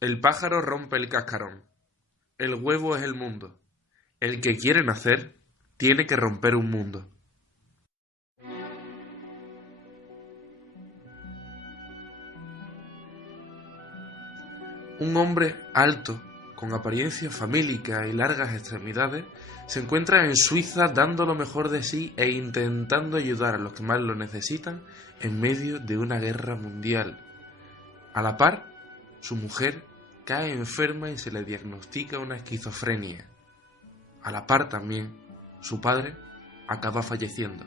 El pájaro rompe el cascarón. El huevo es el mundo. El que quiere nacer tiene que romper un mundo. Un hombre alto, con apariencia famélica y largas extremidades, se encuentra en Suiza dando lo mejor de sí e intentando ayudar a los que más lo necesitan en medio de una guerra mundial. A la par, su mujer cae enferma y se le diagnostica una esquizofrenia. A la par también, su padre acaba falleciendo.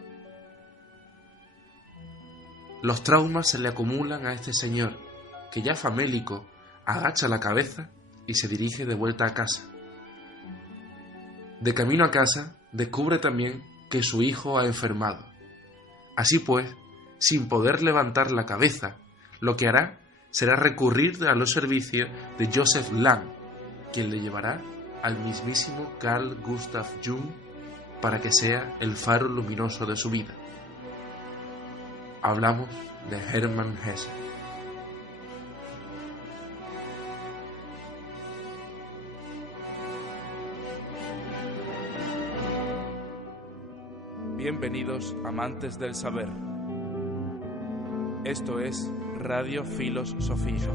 Los traumas se le acumulan a este señor, que ya famélico, agacha la cabeza y se dirige de vuelta a casa. De camino a casa, descubre también que su hijo ha enfermado. Así pues, sin poder levantar la cabeza, lo que hará será recurrir a los servicios de Joseph Lang, quien le llevará al mismísimo Carl Gustav Jung para que sea el faro luminoso de su vida. Hablamos de Hermann Hesse. Bienvenidos, amantes del saber. Esto es Radio Filosofía.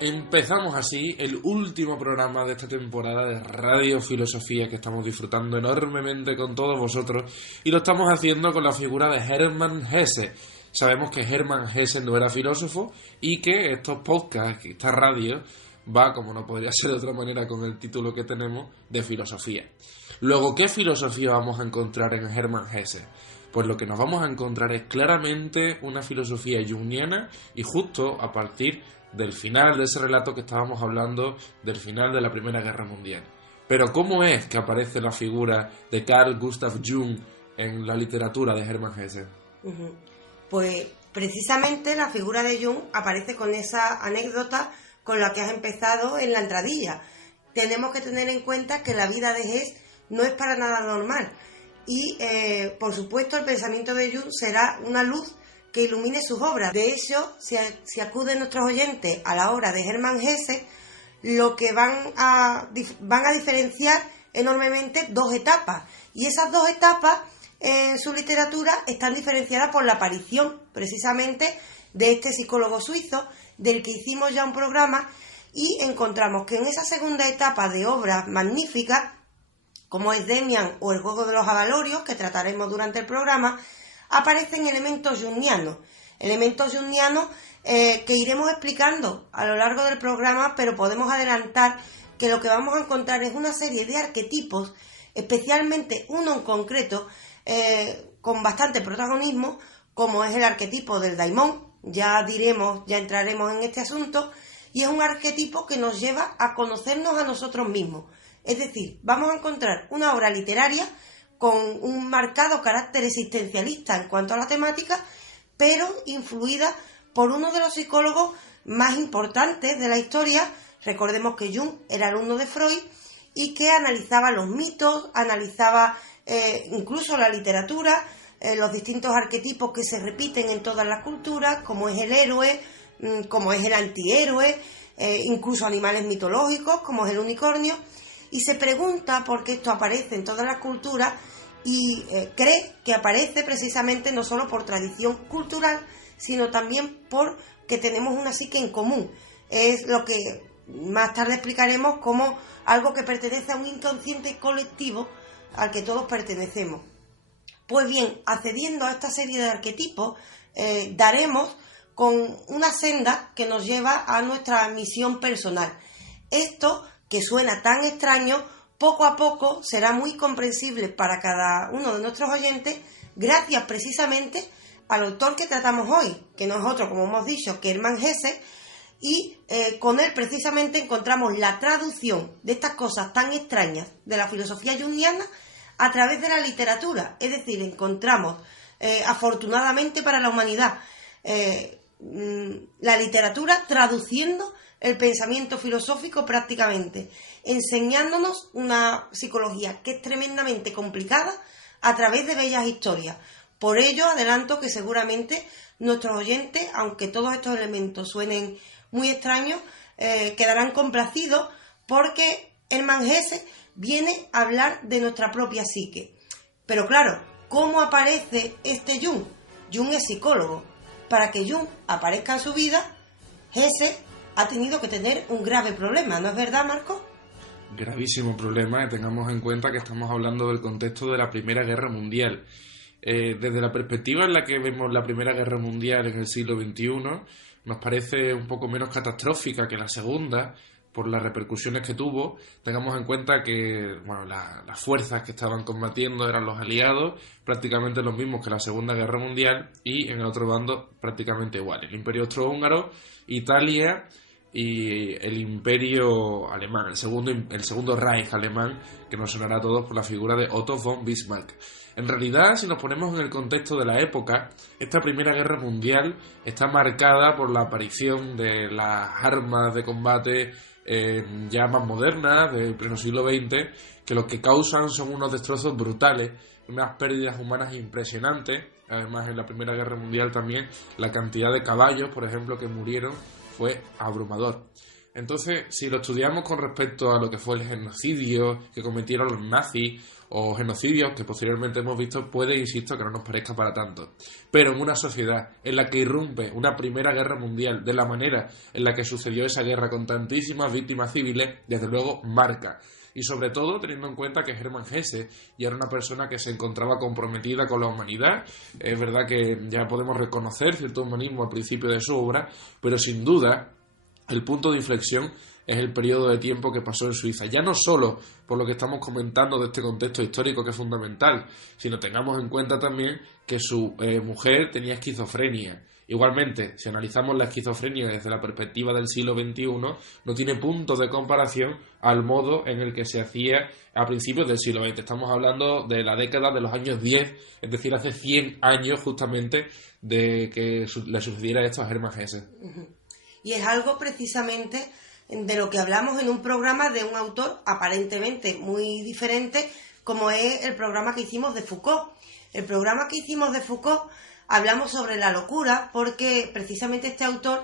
Empezamos así el último programa de esta temporada de Radio Filosofía, que estamos disfrutando enormemente con todos vosotros, y lo estamos haciendo con la figura de Hermann Hesse. Sabemos que Hermann Hesse no era filósofo y que estos podcasts, esta radio, va, como no podría ser de otra manera con el título que tenemos, de filosofía. Luego, ¿qué filosofía vamos a encontrar en Hermann Hesse? Pues lo que nos vamos a encontrar es claramente una filosofía jungiana, y justo a partir del final de ese relato que estábamos hablando, del final de la Primera Guerra Mundial. Pero ¿cómo es que aparece la figura de Carl Gustav Jung en la literatura de Hermann Hesse? Pues precisamente la figura de Jung aparece con esa anécdota con la que has empezado en la entradilla. Tenemos que tener en cuenta que la vida de Hesse no es para nada normal y, por supuesto, el pensamiento de Jung será una luz que ilumine sus obras. De hecho, si acuden nuestros oyentes a la obra de Hermann Hesse, lo que van a diferenciar enormemente dos etapas, y esas dos etapas en su literatura están diferenciadas por la aparición precisamente de este psicólogo suizo, del que hicimos ya un programa, y encontramos que en esa segunda etapa de obras magníficas, como es Demian o El juego de los avalorios, que trataremos durante el programa, aparecen elementos jungianos que iremos explicando a lo largo del programa, pero podemos adelantar que lo que vamos a encontrar es una serie de arquetipos, especialmente uno en concreto, con bastante protagonismo, como es el arquetipo del daimón. Ya entraremos en este asunto, y es un arquetipo que nos lleva a conocernos a nosotros mismos. Es decir, vamos a encontrar una obra literaria con un marcado carácter existencialista en cuanto a la temática, pero influida por uno de los psicólogos más importantes de la historia. Recordemos que Jung era alumno de Freud y que analizaba los mitos, analizaba incluso la literatura, los distintos arquetipos que se repiten en todas las culturas, como es el héroe, como es el antihéroe, incluso animales mitológicos, como es el unicornio, y se pregunta por qué esto aparece en todas las culturas, y cree que aparece precisamente no solo por tradición cultural, sino también porque tenemos una psique en común. Es lo que más tarde explicaremos como algo que pertenece a un inconsciente colectivo al que todos pertenecemos. Pues bien, accediendo a esta serie de arquetipos, daremos con una senda que nos lleva a nuestra misión personal. Esto, que suena tan extraño, poco a poco será muy comprensible para cada uno de nuestros oyentes, gracias precisamente al autor que tratamos hoy, que no es otro, como hemos dicho, que Hermann Hesse, y con él precisamente encontramos la traducción de estas cosas tan extrañas de la filosofía jungiana a través de la literatura. Es decir, encontramos, afortunadamente para la humanidad, la literatura traduciendo el pensamiento filosófico prácticamente, enseñándonos una psicología que es tremendamente complicada a través de bellas historias, Por ello, adelanto que seguramente nuestros oyentes, aunque todos estos elementos suenen muy extraños, quedarán complacidos porque Hermann Hesse viene a hablar de nuestra propia psique. Pero claro, ¿cómo aparece este Jung? Jung es psicólogo. Para que Jung aparezca en su vida, Hesse ha tenido que tener un grave problema, ¿no es verdad, Marco? Gravísimo problema, tengamos en cuenta que estamos hablando del contexto de la Primera Guerra Mundial. Desde la perspectiva en la que vemos la Primera Guerra Mundial en el siglo XXI, nos parece un poco menos catastrófica que la Segunda, por las repercusiones que tuvo. Tengamos en cuenta que las fuerzas que estaban combatiendo eran los aliados, prácticamente los mismos que la Segunda Guerra Mundial, y en el otro bando prácticamente igual. El Imperio Austrohúngaro, Italia y el Imperio Alemán, el segundo Reich alemán, que nos sonará a todos por la figura de Otto von Bismarck. En realidad, si nos ponemos en el contexto de la época, esta Primera Guerra Mundial está marcada por la aparición de las armas de combate ya más modernas, del pleno siglo XX, que lo que causan son unos destrozos brutales, unas pérdidas humanas impresionantes. Además, en la Primera Guerra Mundial también la cantidad de caballos, por ejemplo, que murieron fue abrumador. Entonces, si lo estudiamos con respecto a lo que fue el genocidio que cometieron los nazis, o genocidios que posteriormente hemos visto, puede, insisto, que no nos parezca para tanto. Pero en una sociedad en la que irrumpe una Primera Guerra Mundial de la manera en la que sucedió esa guerra con tantísimas víctimas civiles, desde luego marca. Y sobre todo teniendo en cuenta que Hermann Hesse ya era una persona que se encontraba comprometida con la humanidad. Es verdad que ya podemos reconocer cierto humanismo al principio de su obra, pero sin duda el punto de inflexión es el periodo de tiempo que pasó en Suiza. Ya no solo por lo que estamos comentando de este contexto histórico que es fundamental, sino tengamos en cuenta también que su mujer tenía esquizofrenia. Igualmente, si analizamos la esquizofrenia desde la perspectiva del siglo XXI, no tiene punto de comparación al modo en el que se hacía a principios del siglo XX. Estamos hablando de la década de los años 10, es decir, hace 100 años justamente de que le sucediera esto a Hermann Hesse. Y es algo precisamente de lo que hablamos en un programa de un autor aparentemente muy diferente, como es el programa que hicimos de Foucault. El programa que hicimos de Foucault hablamos sobre la locura porque precisamente este autor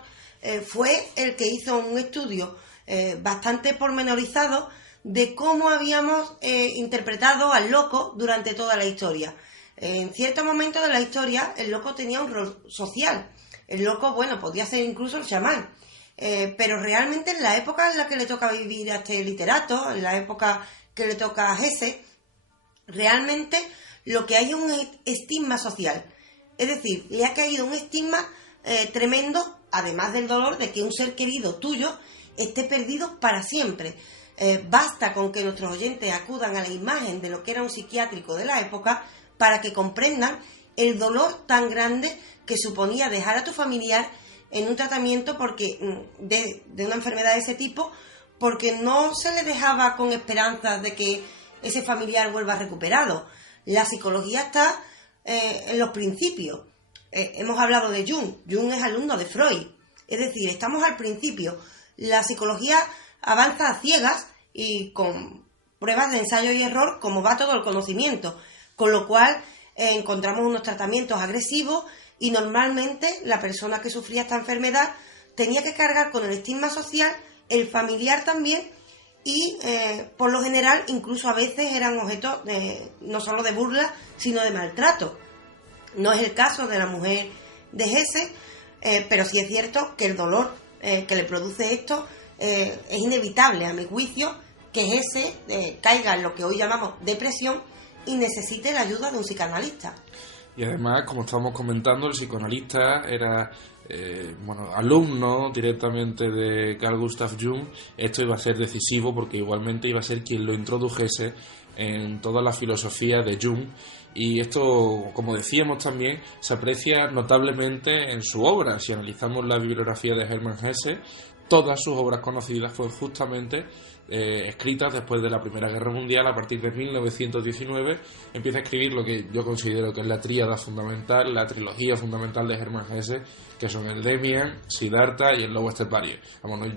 fue el que hizo un estudio bastante pormenorizado de cómo habíamos interpretado al loco durante toda la historia. En cierto momento de la historia el loco tenía un rol social. El loco, podía ser incluso el chamán. Pero realmente en la época en la que le toca vivir a este literato, en la época que le toca a Hesse, realmente lo que hay es un estigma social. Es decir, le ha caído un estigma tremendo, además del dolor de que un ser querido tuyo esté perdido para siempre. Basta con que nuestros oyentes acudan a la imagen de lo que era un psiquiátrico de la época para que comprendan el dolor tan grande que suponía dejar a tu familiar en un tratamiento de una enfermedad de ese tipo, porque no se le dejaba con esperanzas de que ese familiar vuelva recuperado. La psicología está en los principios. Hemos hablado de Jung. Jung es alumno de Freud. Es decir, estamos al principio. La psicología avanza a ciegas y con pruebas de ensayo y error, como va todo el conocimiento. Con lo cual encontramos unos tratamientos agresivos y normalmente la persona que sufría esta enfermedad tenía que cargar con el estigma social, el familiar también, y por lo general incluso a veces eran objetos no solo de burla, sino de maltrato. No es el caso de la mujer de Hesse, pero sí es cierto que el dolor que le produce esto es inevitable, a mi juicio, que Hesse caiga en lo que hoy llamamos depresión y necesite la ayuda de un psicoanalista. Y además, como estábamos comentando, el psicoanalista era alumno directamente de Carl Gustav Jung. Esto iba a ser decisivo porque igualmente iba a ser quien lo introdujese en toda la filosofía de Jung. Y esto, como decíamos también, se aprecia notablemente en su obra. Si analizamos la bibliografía de Hermann Hesse, todas sus obras conocidas fueron justamente escritas después de la Primera Guerra Mundial. A partir de 1919 empieza a escribir lo que yo considero que es la tríada fundamental, la trilogía fundamental de Hermann Hesse, que son el Demian, Siddhartha y el Lobo Estepario.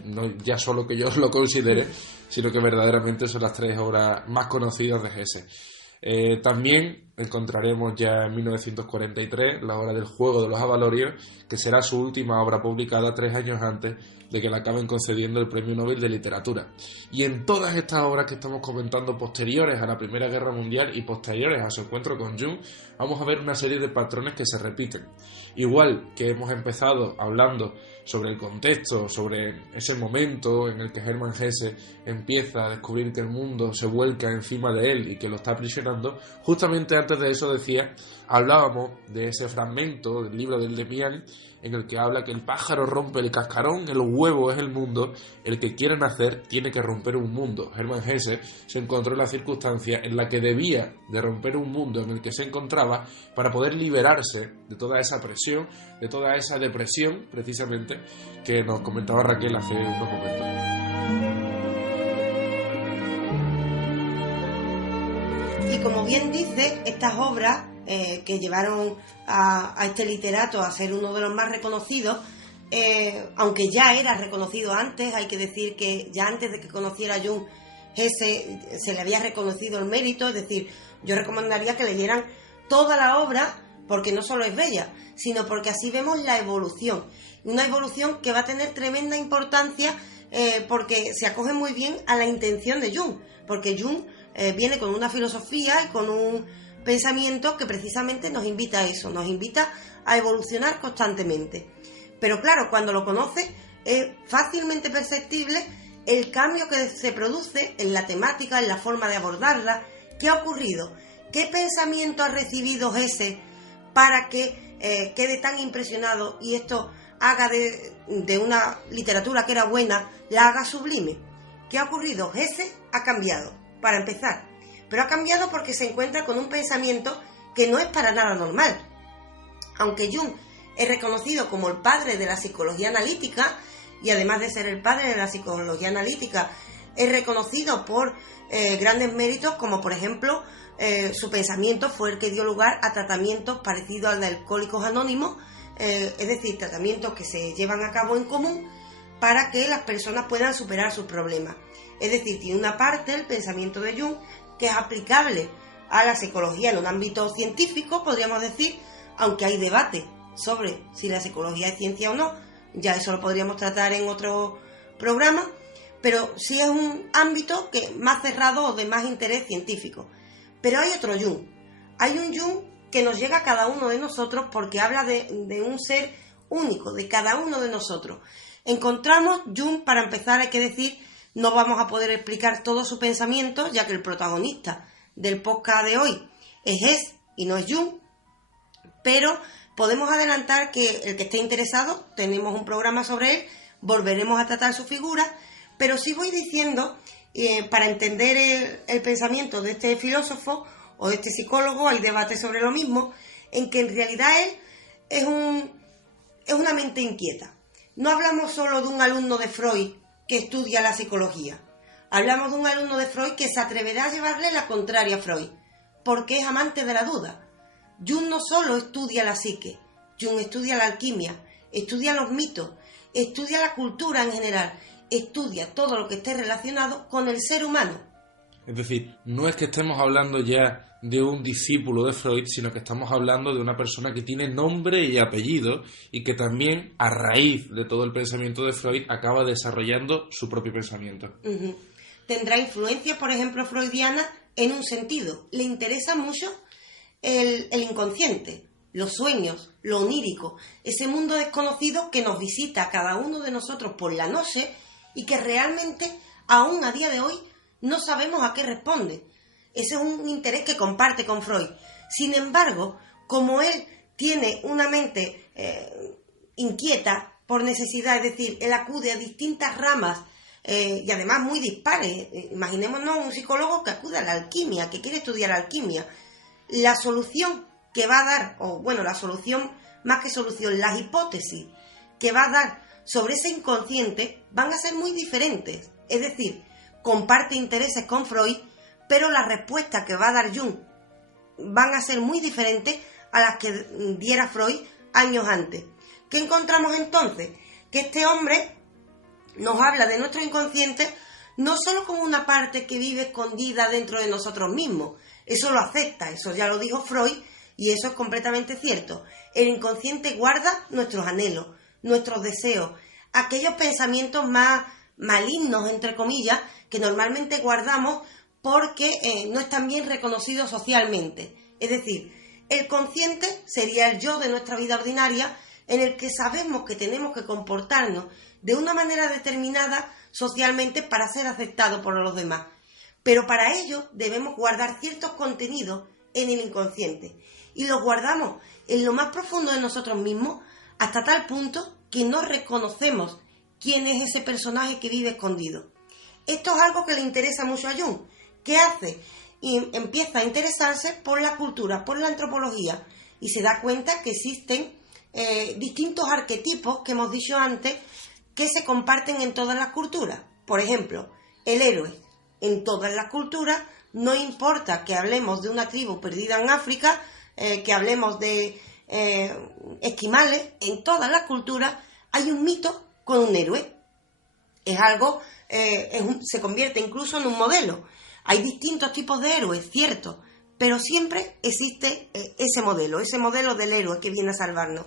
No ya solo que yo lo considere, sino que verdaderamente son las tres obras más conocidas de Hesse. También encontraremos ya en 1943 la obra del Juego de los Avalorios, que será su última obra publicada 3 años antes de que le acaben concediendo el Premio Nobel de Literatura. Y en todas estas obras que estamos comentando posteriores a la Primera Guerra Mundial y posteriores a su encuentro con Jung, vamos a ver una serie de patrones que se repiten. Igual que hemos empezado hablando sobre el contexto, sobre ese momento en el que Hermann Hesse empieza a descubrir que el mundo se vuelca encima de él y que lo está aprisionando, justamente antes de eso hablábamos de ese fragmento del libro del Demián en el que habla que el pájaro rompe el cascarón, el huevo es el mundo, el que quiere nacer tiene que romper un mundo. Hermann Hesse se encontró en la circunstancia en la que debía de romper un mundo en el que se encontraba para poder liberarse de toda esa presión, de toda esa depresión, precisamente, que nos comentaba Raquel hace unos momentos. Y como bien dice, estas obras que llevaron a este literato a ser uno de los más reconocidos, aunque ya era reconocido antes, hay que decir que ya antes de que conociera a Jung, Hesse se le había reconocido el mérito, es decir, yo recomendaría que leyeran toda la obra, porque no solo es bella, sino porque así vemos la evolución, una evolución que va a tener tremenda importancia porque se acoge muy bien a la intención de Jung, porque Jung viene con una filosofía y con un pensamiento que precisamente nos invita a eso, nos invita a evolucionar constantemente. Pero claro, cuando lo conoces es fácilmente perceptible el cambio que se produce en la temática, en la forma de abordarla. ¿Qué ha ocurrido? ¿Qué pensamiento ha recibido Hesse para que quede tan impresionado y esto haga de una literatura que era buena, la haga sublime? ¿Qué ha ocurrido? Hesse ha cambiado, para empezar. Pero ha cambiado porque se encuentra con un pensamiento que no es para nada normal. Aunque Jung es reconocido como el padre de la psicología analítica, y además de ser el padre de la psicología analítica, es reconocido por grandes méritos, como por ejemplo su pensamiento fue el que dio lugar a tratamientos parecidos al de Alcohólicos Anónimos, es decir, tratamientos que se llevan a cabo en común para que las personas puedan superar sus problemas. Es decir, tiene una parte, el pensamiento de Jung, que es aplicable a la psicología en un ámbito científico, podríamos decir, aunque hay debate sobre si la psicología es ciencia o no, ya eso lo podríamos tratar en otro programa, pero sí es un ámbito que más cerrado o de más interés científico. Pero hay otro Jung, hay un Jung que nos llega a cada uno de nosotros porque habla de un ser único, de cada uno de nosotros. Encontramos Jung, para empezar hay que decir, no vamos a poder explicar todo su pensamiento, ya que el protagonista del podcast de hoy es Hesse y no es Jung, pero podemos adelantar que el que esté interesado, tenemos un programa sobre él, volveremos a tratar su figura, pero sí voy diciendo, para entender el pensamiento de este filósofo o de este psicólogo, hay debate sobre lo mismo, en que en realidad él es una mente inquieta. No hablamos solo de un alumno de Freud que estudia la psicología. Hablamos de un alumno de Freud que se atreverá a llevarle la contraria a Freud, porque es amante de la duda. Jung no solo estudia la psique, Jung estudia la alquimia, estudia los mitos, estudia la cultura en general, estudia todo lo que esté relacionado con el ser humano. Es decir, no es que estemos hablando ya de un discípulo de Freud, sino que estamos hablando de una persona que tiene nombre y apellido y que también, a raíz de todo el pensamiento de Freud, acaba desarrollando su propio pensamiento. Uh-huh. Tendrá influencia, por ejemplo, freudiana en un sentido. Le interesa mucho el inconsciente, los sueños, lo onírico, ese mundo desconocido que nos visita a cada uno de nosotros por la noche y que realmente, aún a día de hoy, no sabemos a qué responde. Ese es un interés que comparte con Freud. Sin embargo, como él tiene una mente inquieta por necesidad, es decir, él acude a distintas ramas y además muy dispares. Imaginémonos un psicólogo que acude a la alquimia, que quiere estudiar alquimia. La solución que va a dar, o bueno, la solución, más que solución, las hipótesis que va a dar sobre ese inconsciente van a ser muy diferentes. Es decir, comparte intereses con Freud, pero las respuestas que va a dar Jung van a ser muy diferentes a las que diera Freud años antes. ¿Qué encontramos entonces? Que este hombre nos habla de nuestro inconsciente no solo como una parte que vive escondida dentro de nosotros mismos, Eso lo acepta, eso ya lo dijo Freud y eso es completamente cierto. El inconsciente guarda nuestros anhelos, nuestros deseos, aquellos pensamientos más malignos, entre comillas, que normalmente guardamos porque no están bien reconocidos socialmente. Es decir, el consciente sería el yo de nuestra vida ordinaria, en el que sabemos que tenemos que comportarnos de una manera determinada socialmente para ser aceptados por los demás. Pero para ello debemos guardar ciertos contenidos en el inconsciente y los guardamos en lo más profundo de nosotros mismos hasta tal punto que no reconocemos quién es ese personaje que vive escondido. Esto es algo que le interesa mucho a Jung. ¿Qué hace? Y empieza a interesarse por la cultura, por la antropología y se da cuenta que existen distintos arquetipos que hemos dicho antes que se comparten en todas las culturas. Por ejemplo, el héroe. En todas las culturas, no importa que hablemos de una tribu perdida en África, que hablemos de esquimales, en todas las culturas hay un mito con un héroe. Es algo, se convierte incluso en un modelo. Hay distintos tipos de héroes, cierto, pero siempre existe ese modelo del héroe que viene a salvarnos.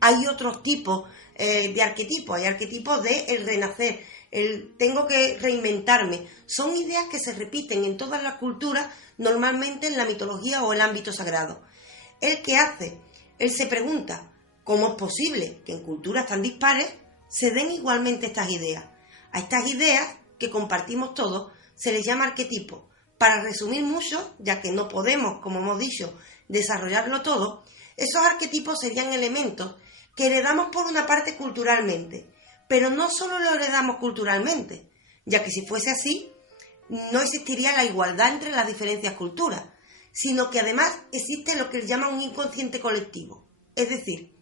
Hay otros tipos de arquetipos, hay arquetipos de el renacer, el tengo que reinventarme. Son ideas que se repiten en todas las culturas, normalmente en la mitología o el ámbito sagrado. ¿Él qué hace? Él se pregunta, ¿cómo es posible que en culturas tan dispares se den igualmente estas ideas? A estas ideas que compartimos todos se les llama arquetipos. Para resumir mucho, ya que no podemos, como hemos dicho, desarrollarlo todo, esos arquetipos serían elementos que heredamos por una parte culturalmente, pero no solo lo heredamos culturalmente, ya que si fuese así, no existiría la igualdad entre las diferentes culturas, sino que además existe lo que él llama un inconsciente colectivo. Es decir,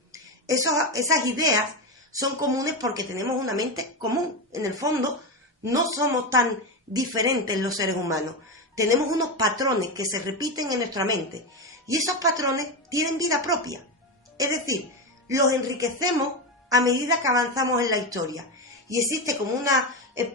esas ideas son comunes porque tenemos una mente común. En el fondo, no somos tan diferentes los seres humanos. Tenemos unos patrones que se repiten en nuestra mente y esos patrones tienen vida propia. Es decir, los enriquecemos a medida que avanzamos en la historia. Y existe como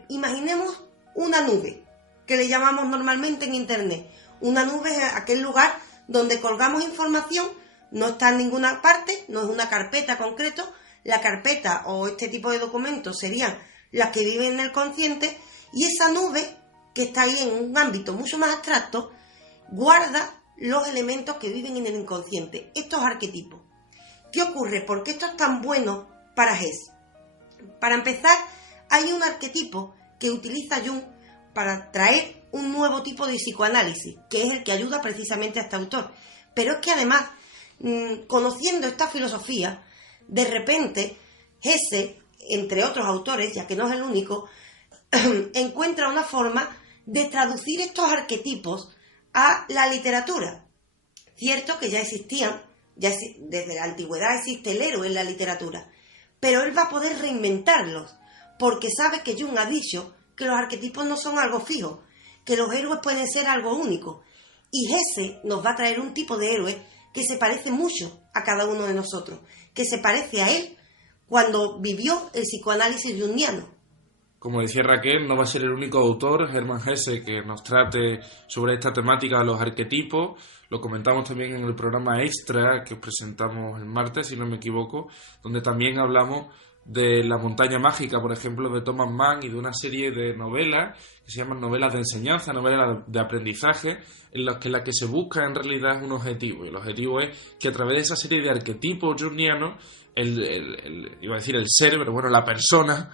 imaginemos una nube, que le llamamos normalmente en Internet. Una nube es aquel lugar donde colgamos información, no está en ninguna parte, no es una carpeta concreta. La carpeta o este tipo de documentos serían las que viven en el consciente y esa nube, que está ahí en un ámbito mucho más abstracto, guarda los elementos que viven en el inconsciente, estos arquetipos. ¿Qué ocurre? ¿Por qué esto es tan bueno para Hess? Para empezar, hay un arquetipo que utiliza Jung para traer un nuevo tipo de psicoanálisis, que es el que ayuda precisamente a este autor. Pero es que además, conociendo esta filosofía, de repente, Hess, entre otros autores, ya que no es el único, encuentra una forma de traducir estos arquetipos a la literatura. Cierto que ya existían, desde la antigüedad existe el héroe en la literatura, pero él va a poder reinventarlos, porque sabe que Jung ha dicho que los arquetipos no son algo fijo, que los héroes pueden ser algo único, y Hess nos va a traer un tipo de héroe que se parece mucho a cada uno de nosotros, que se parece a él cuando vivió el psicoanálisis jungiano. Como decía Raquel, no va a ser el único autor, Hermann Hesse, que nos trate sobre esta temática de los arquetipos. Lo comentamos también en el programa extra que presentamos el martes, si no me equivoco, donde también hablamos de La montaña mágica, por ejemplo, de Thomas Mann, y de una serie de novelas que se llaman novelas de enseñanza, novelas de aprendizaje, en las que se busca en realidad un objetivo. Y el objetivo es que a través de esa serie de arquetipos jungianos, iba a decir el ser, pero bueno, la persona,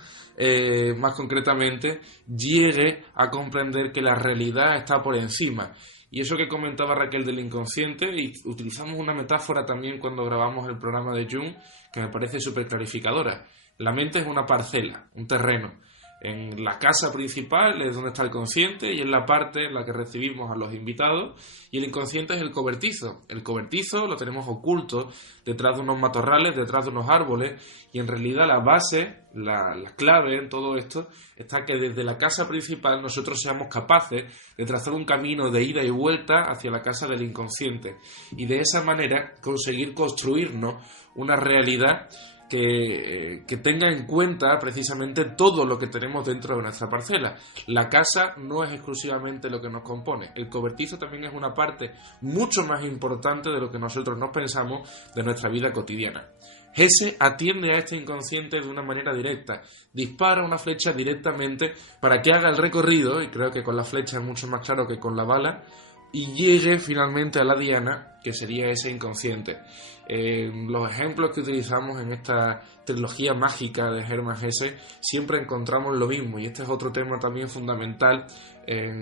más concretamente, llegue a comprender que la realidad está por encima. Y eso que comentaba Raquel del inconsciente, y utilizamos una metáfora también cuando grabamos el programa de Jung, que me parece súper clarificadora. La mente es una parcela, un terreno. En la casa principal es donde está el consciente y en la parte en la que recibimos a los invitados, y el inconsciente es el cobertizo. El cobertizo lo tenemos oculto detrás de unos matorrales, detrás de unos árboles, y en realidad la base, la clave en todo esto está que desde la casa principal nosotros seamos capaces de trazar un camino de ida y vuelta hacia la casa del inconsciente y de esa manera conseguir construirnos una realidad que tenga en cuenta precisamente todo lo que tenemos dentro de nuestra parcela. La casa no es exclusivamente lo que nos compone. El cobertizo también es una parte mucho más importante de lo que nosotros nos pensamos de nuestra vida cotidiana. Hesse atiende a este inconsciente de una manera directa, dispara una flecha directamente para que haga el recorrido, y creo que con la flecha es mucho más claro que con la bala, y llegue finalmente a la diana, que sería ese inconsciente. Los ejemplos que utilizamos en esta trilogía mágica de Hermann Hesse siempre encontramos lo mismo, y este es otro tema también fundamental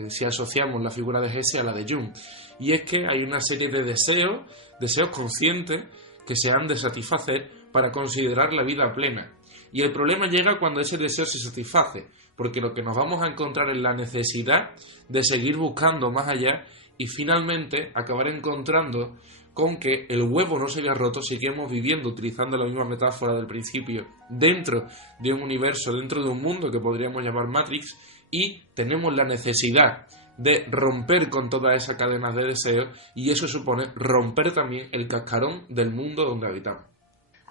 si asociamos la figura de Hesse a la de Jung, y es que hay una serie de deseos conscientes que se han de satisfacer para considerar la vida plena. Y el problema llega cuando ese deseo se satisface, porque lo que nos vamos a encontrar es la necesidad de seguir buscando más allá y finalmente acabar encontrando con que el huevo no se había roto, seguimos viviendo, utilizando la misma metáfora del principio, dentro de un universo, dentro de un mundo que podríamos llamar Matrix, y tenemos la necesidad de romper con todas esas cadenas de deseos, y eso supone romper también el cascarón del mundo donde habitamos.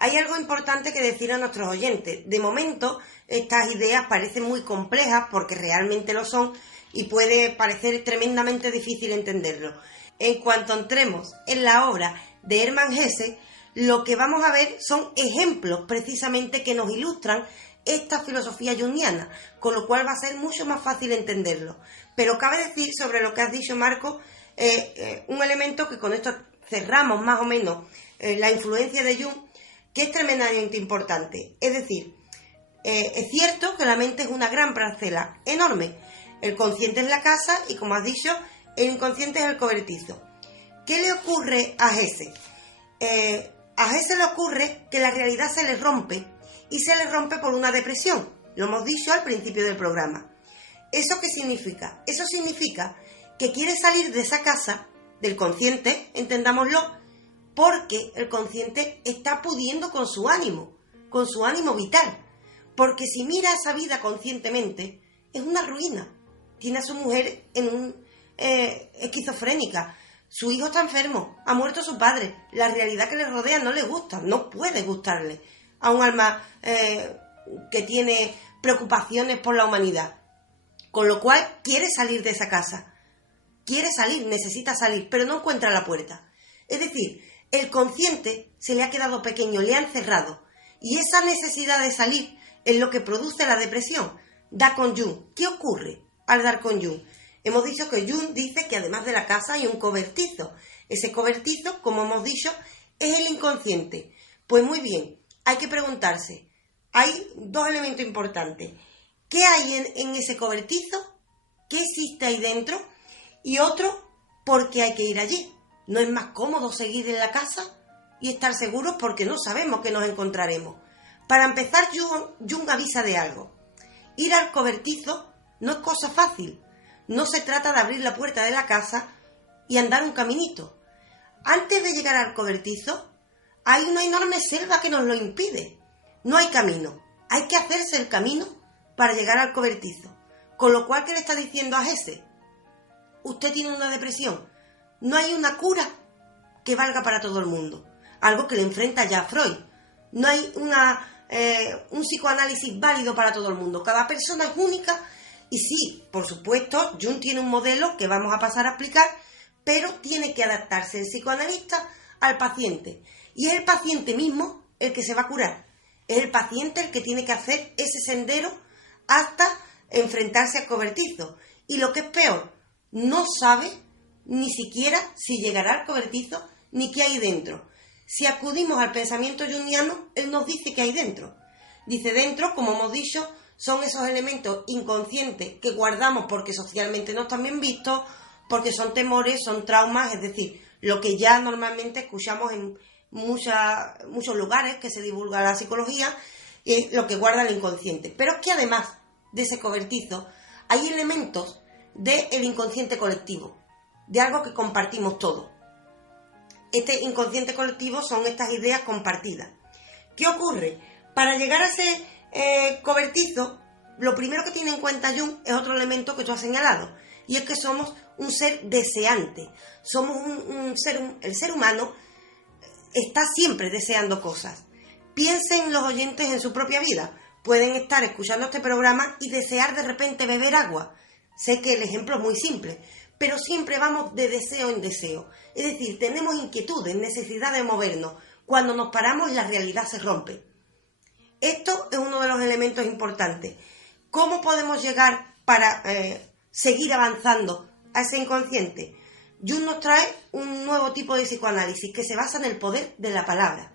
Hay algo importante que decir a nuestros oyentes. De momento, estas ideas parecen muy complejas porque realmente lo son y puede parecer tremendamente difícil entenderlo. En cuanto entremos en la obra de Hermann Hesse, lo que vamos a ver son ejemplos precisamente que nos ilustran esta filosofía junguiana, con lo cual va a ser mucho más fácil entenderlo. Pero cabe decir sobre lo que has dicho, Marco, un elemento que con esto cerramos más o menos la influencia de Jung, que es tremendamente importante. Es decir, es cierto que la mente es una gran parcela enorme. El consciente es la casa y, como has dicho, el inconsciente es el cobertizo. ¿Qué le ocurre a Hesse? A Hesse le ocurre que la realidad se le rompe, y se le rompe por una depresión. Lo hemos dicho al principio del programa. ¿Eso qué significa? Eso significa que quiere salir de esa casa, del consciente, entendámoslo, porque el consciente está pudiendo con su ánimo vital. Porque si mira esa vida conscientemente, es una ruina. Tiene a su mujer esquizofrénica, su hijo está enfermo, ha muerto su padre, la realidad que le rodea no le gusta, no puede gustarle a un alma que tiene preocupaciones por la humanidad. Con lo cual quiere salir de esa casa, quiere salir, necesita salir, pero no encuentra la puerta. Es decir, el consciente se le ha quedado pequeño, le ha encerrado, y esa necesidad de salir es lo que produce la depresión. Da con Jung. ¿Qué ocurre al dar con Jung? Hemos dicho que Jung dice que además de la casa hay un cobertizo. Ese cobertizo, como hemos dicho, es el inconsciente. Pues muy bien, hay que preguntarse. Hay dos elementos importantes. ¿Qué hay en ese cobertizo? ¿Qué existe ahí dentro? Y otro, ¿por qué hay que ir allí? ¿No es más cómodo seguir en la casa y estar seguros porque no sabemos que nos encontraremos? Para empezar, Jung avisa de algo. Ir al cobertizo no es cosa fácil. No se trata de abrir la puerta de la casa y andar un caminito. Antes de llegar al cobertizo, hay una enorme selva que nos lo impide. No hay camino. Hay que hacerse el camino para llegar al cobertizo. Con lo cual, ¿qué le está diciendo a Hesse? Usted tiene una depresión. No hay una cura que valga para todo el mundo. Algo que le enfrenta ya a Freud. No hay un psicoanálisis válido para todo el mundo. Cada persona es única. Y sí, por supuesto, Jung tiene un modelo que vamos a pasar a explicar, pero tiene que adaptarse el psicoanalista al paciente. Y es el paciente mismo el que se va a curar. Es el paciente el que tiene que hacer ese sendero hasta enfrentarse al cobertizo. Y lo que es peor, no sabe ni siquiera si llegará al cobertizo ni qué hay dentro. Si acudimos al pensamiento junguiano, él nos dice qué hay dentro. Dice dentro, como hemos dicho, son esos elementos inconscientes que guardamos porque socialmente no están bien vistos, porque son temores, son traumas, es decir, lo que ya normalmente escuchamos en muchos lugares que se divulga la psicología, es lo que guarda el inconsciente. Pero es que además de ese cobertizo hay elementos del inconsciente colectivo, de algo que compartimos todos. Este inconsciente colectivo son estas ideas compartidas. ¿Qué ocurre? Para llegar a ese cobertizo, lo primero que tiene en cuenta Jung es otro elemento que tú has señalado, y es que somos un ser deseante. Somos el ser humano está siempre deseando cosas. Piensen los oyentes en su propia vida. Pueden estar escuchando este programa y desear de repente beber agua. Sé que el ejemplo es muy simple, pero siempre vamos de deseo en deseo. Es decir, tenemos inquietudes, necesidad de movernos. Cuando nos paramos, la realidad se rompe. Esto es uno de los elementos importantes. ¿Cómo podemos llegar para seguir avanzando a ese inconsciente? Jung nos trae un nuevo tipo de psicoanálisis que se basa en el poder de la palabra.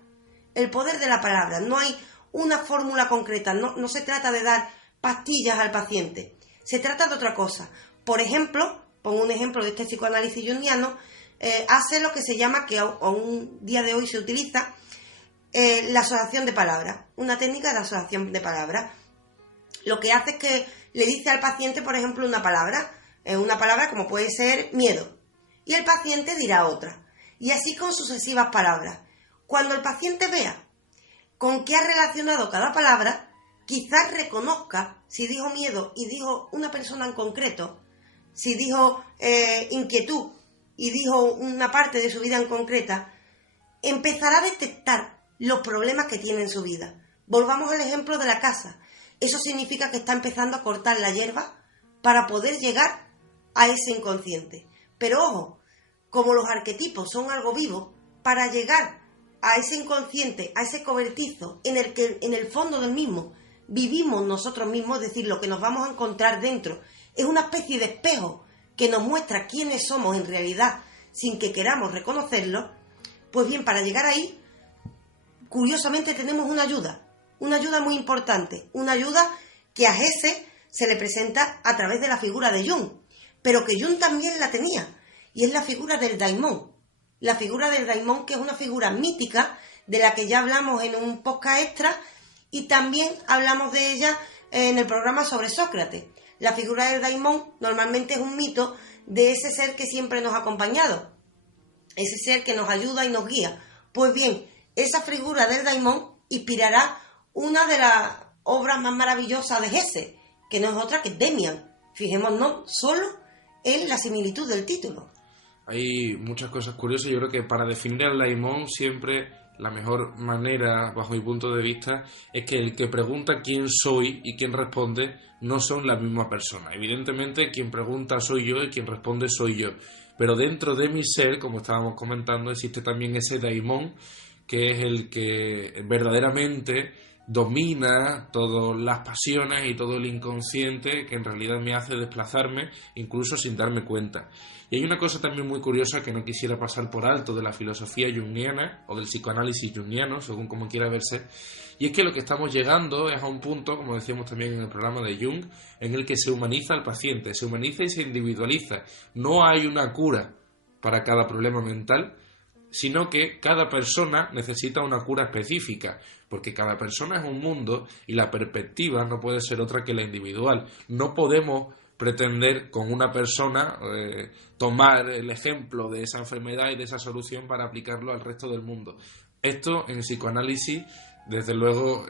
El poder de la palabra. No hay una fórmula concreta, no se trata de dar pastillas al paciente. Se trata de otra cosa. Por ejemplo, pongo un ejemplo de este psicoanálisis junguiano, hace lo que se llama, que aún día de hoy se utiliza, la asociación de palabras. Una técnica de asociación de palabras. Lo que hace es que le dice al paciente, por ejemplo, una palabra como puede ser miedo, y el paciente dirá otra, y así con sucesivas palabras. Cuando el paciente vea con qué ha relacionado cada palabra, quizás reconozca si dijo miedo y dijo una persona en concreto, si dijo inquietud y dijo una parte de su vida en concreta, empezará a detectar los problemas que tiene en su vida. Volvamos al ejemplo de la casa. Eso significa que está empezando a cortar la hierba para poder llegar a ese inconsciente. Pero ojo, como los arquetipos son algo vivo, para llegar a ese inconsciente, a ese cobertizo en el que en el fondo del mismo vivimos nosotros mismos, es decir, lo que nos vamos a encontrar dentro es una especie de espejo que nos muestra quiénes somos en realidad sin que queramos reconocerlo. Pues bien, para llegar ahí, curiosamente tenemos una ayuda muy importante, una ayuda que a Hesse se le presenta a través de la figura de Jung, pero que Jung también la tenía, y es la figura del daimón. La figura del daimón, que es una figura mítica de la que ya hablamos en un podcast extra, y también hablamos de ella en el programa sobre Sócrates. La figura del daimón normalmente es un mito de ese ser que siempre nos ha acompañado, ese ser que nos ayuda y nos guía. Pues bien, esa figura del daimón inspirará una de las obras más maravillosas de Hesse, que no es otra que Demian. Fijémonos solo en la similitud del título. Hay muchas cosas curiosas. Yo creo que para definir al daimón siempre la mejor manera, bajo mi punto de vista, es que el que pregunta quién soy y quien responde no son la misma persona. Evidentemente, quien pregunta soy yo y quien responde soy yo. Pero dentro de mi ser, como estábamos comentando, existe también ese daimón, que es el que verdaderamente domina todas las pasiones y todo el inconsciente, que en realidad me hace desplazarme incluso sin darme cuenta. Y hay una cosa también muy curiosa que no quisiera pasar por alto de la filosofía junguiana o del psicoanálisis junguiano, según como quiera verse, y es que lo que estamos llegando es a un punto, como decíamos también en el programa de Jung, en el que se humaniza al paciente, se humaniza y se individualiza. No hay una cura para cada problema mental, sino que cada persona necesita una cura específica, porque cada persona es un mundo y la perspectiva no puede ser otra que la individual. No podemos pretender con una persona tomar el ejemplo de esa enfermedad y de esa solución para aplicarlo al resto del mundo. Esto en psicoanálisis, desde luego,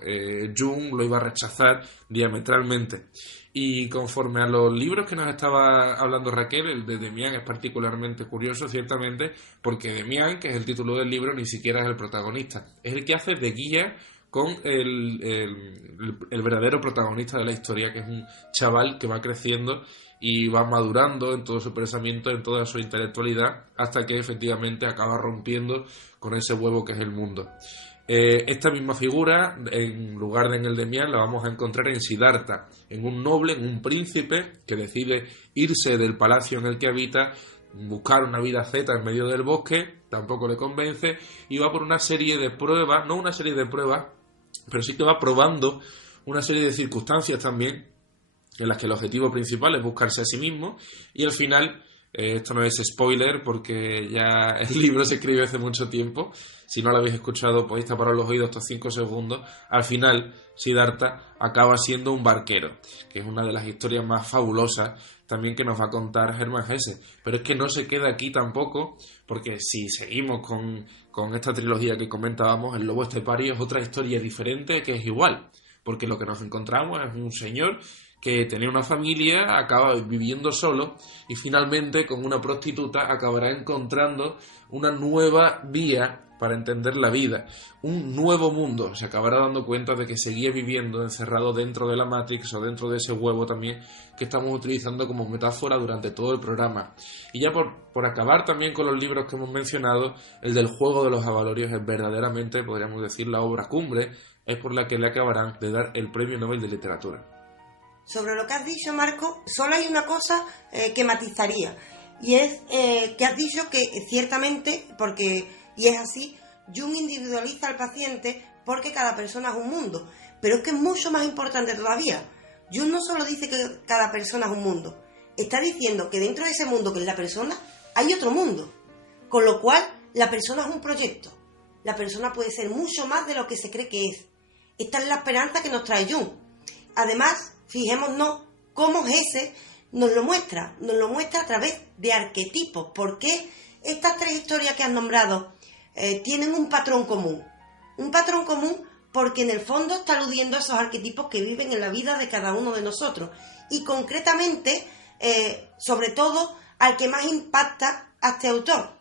Jung lo iba a rechazar diametralmente. Y conforme a los libros que nos estaba hablando Raquel, el de Demian es particularmente curioso, ciertamente, porque Demian, que es el título del libro, ni siquiera es el protagonista. Es el que hace de guía con el verdadero protagonista de la historia, que es un chaval que va creciendo y va madurando en todo su pensamiento, en toda su intelectualidad, hasta que efectivamente acaba rompiendo con ese huevo que es el mundo. Esta misma figura, en lugar de en el Demian, la vamos a encontrar en Siddhartha, en un noble, en un príncipe que decide irse del palacio en el que habita, buscar una vida zeta en medio del bosque, tampoco le convence, y va por una serie de pruebas, no una serie de pruebas, pero sí que va probando una serie de circunstancias también, en las que el objetivo principal es buscarse a sí mismo, y al final, esto no es spoiler porque ya el libro se escribe hace mucho tiempo, si no lo habéis escuchado podéis tapar los oídos estos 5 segundos, al final Siddhartha acaba siendo un barquero, que es una de las historias más fabulosas también que nos va a contar Hermann Hesse. Pero es que no se queda aquí tampoco, porque si seguimos con esta trilogía que comentábamos, El lobo estepario es otra historia diferente que es igual, porque lo que nos encontramos es un señor que tenía una familia, acaba viviendo solo y finalmente con una prostituta acabará encontrando una nueva vía para entender la vida, un nuevo mundo. Se acabará dando cuenta de que seguía viviendo encerrado dentro de la Matrix o dentro de ese huevo también que estamos utilizando como metáfora durante todo el programa. Y ya por acabar también con los libros que hemos mencionado, el del Juego de los Avalorios es verdaderamente, podríamos decir, la obra cumbre, es por la que le acabarán de dar el Premio Nobel de Literatura. Sobre lo que has dicho, Marco, solo hay una cosa que matizaría, y es que has dicho que ciertamente, y es así, Jung individualiza al paciente porque cada persona es un mundo, pero es que es mucho más importante todavía. Jung no solo dice que cada persona es un mundo, está diciendo que dentro de ese mundo que es la persona hay otro mundo, con lo cual la persona es un proyecto. La persona puede ser mucho más de lo que se cree que es. Esta es la esperanza que nos trae Jung. Además, fijémonos cómo Hesse nos lo muestra a través de arquetipos. ¿Por qué estas tres historias que has nombrado tienen un patrón común? Un patrón común porque en el fondo está aludiendo a esos arquetipos que viven en la vida de cada uno de nosotros. Y concretamente, sobre todo, al que más impacta a este autor,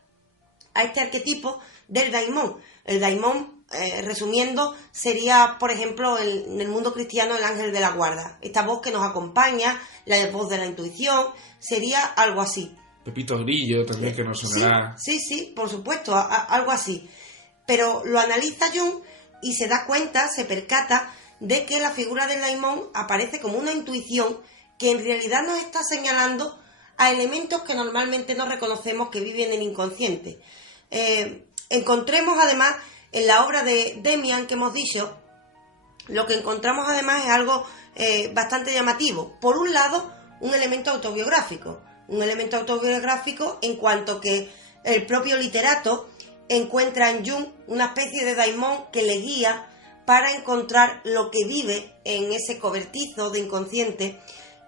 a este arquetipo del daimón. El daimón, resumiendo, sería, por ejemplo, en el mundo cristiano, el ángel de la guarda. Esta voz que nos acompaña, la voz de la intuición, sería algo así. Pepito Grillo también, que nos sonará. Sí, por supuesto, algo así. Pero lo analiza Jung y se da cuenta, se percata de que la figura del daimón aparece como una intuición que en realidad nos está señalando a elementos que normalmente no reconocemos que viven en el inconsciente. Encontremos además en la obra de Demian que hemos dicho, lo que encontramos además es algo bastante llamativo. Por un lado, un elemento autobiográfico en cuanto que el propio literato encuentra en Jung una especie de daimón que le guía para encontrar lo que vive en ese cobertizo de inconsciente,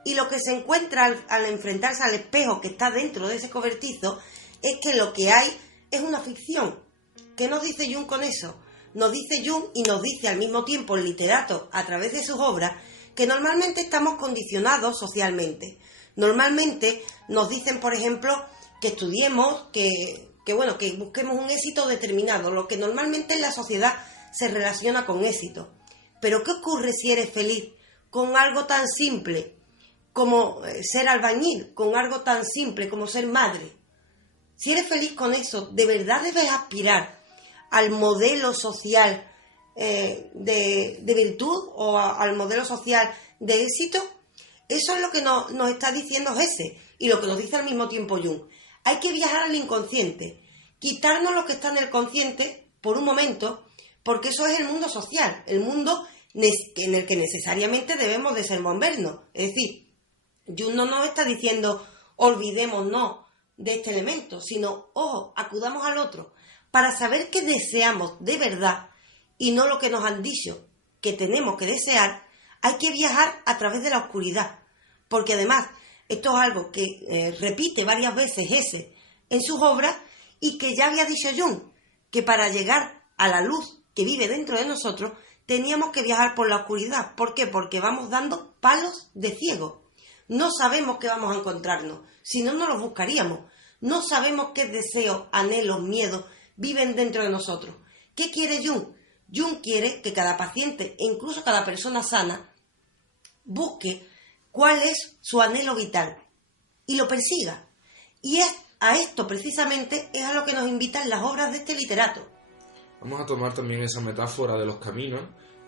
y lo que se encuentra al enfrentarse al espejo que está dentro de ese cobertizo es que lo que hay es una ficción. ¿Qué nos dice Jung con eso? Nos dice Jung, y nos dice al mismo tiempo el literato a través de sus obras, que normalmente estamos condicionados socialmente. Normalmente nos dicen, por ejemplo, que estudiemos, que busquemos un éxito determinado, lo que normalmente en la sociedad se relaciona con éxito. Pero ¿qué ocurre si eres feliz con algo tan simple como ser albañil, con algo tan simple como ser madre? Si eres feliz con eso, ¿de verdad debes aspirar al modelo social de virtud o al modelo social de éxito? Eso es lo que nos está diciendo Hesse y lo que nos dice al mismo tiempo Jung. Hay que viajar al inconsciente, quitarnos lo que está en el consciente por un momento, porque eso es el mundo social, el mundo en el que necesariamente debemos desenvolvernos. Es decir, Jung no nos está diciendo olvidémonos de este elemento, sino, ojo, acudamos al otro para saber qué deseamos de verdad y no lo que nos han dicho que tenemos que desear. Hay que viajar a través de la oscuridad, porque además esto es algo que repite varias veces Hesse en sus obras y que ya había dicho Jung, que para llegar a la luz que vive dentro de nosotros teníamos que viajar por la oscuridad. ¿Por qué? Porque vamos dando palos de ciego. No sabemos qué vamos a encontrarnos, si no, no los buscaríamos. No sabemos qué deseos, anhelos, miedos viven dentro de nosotros. ¿Qué quiere Jung? Jung quiere que cada paciente e incluso cada persona sana busque cuál es su anhelo vital y lo persiga. Y a esto precisamente es a lo que nos invitan las obras de este literato. Vamos a tomar también esa metáfora de los caminos,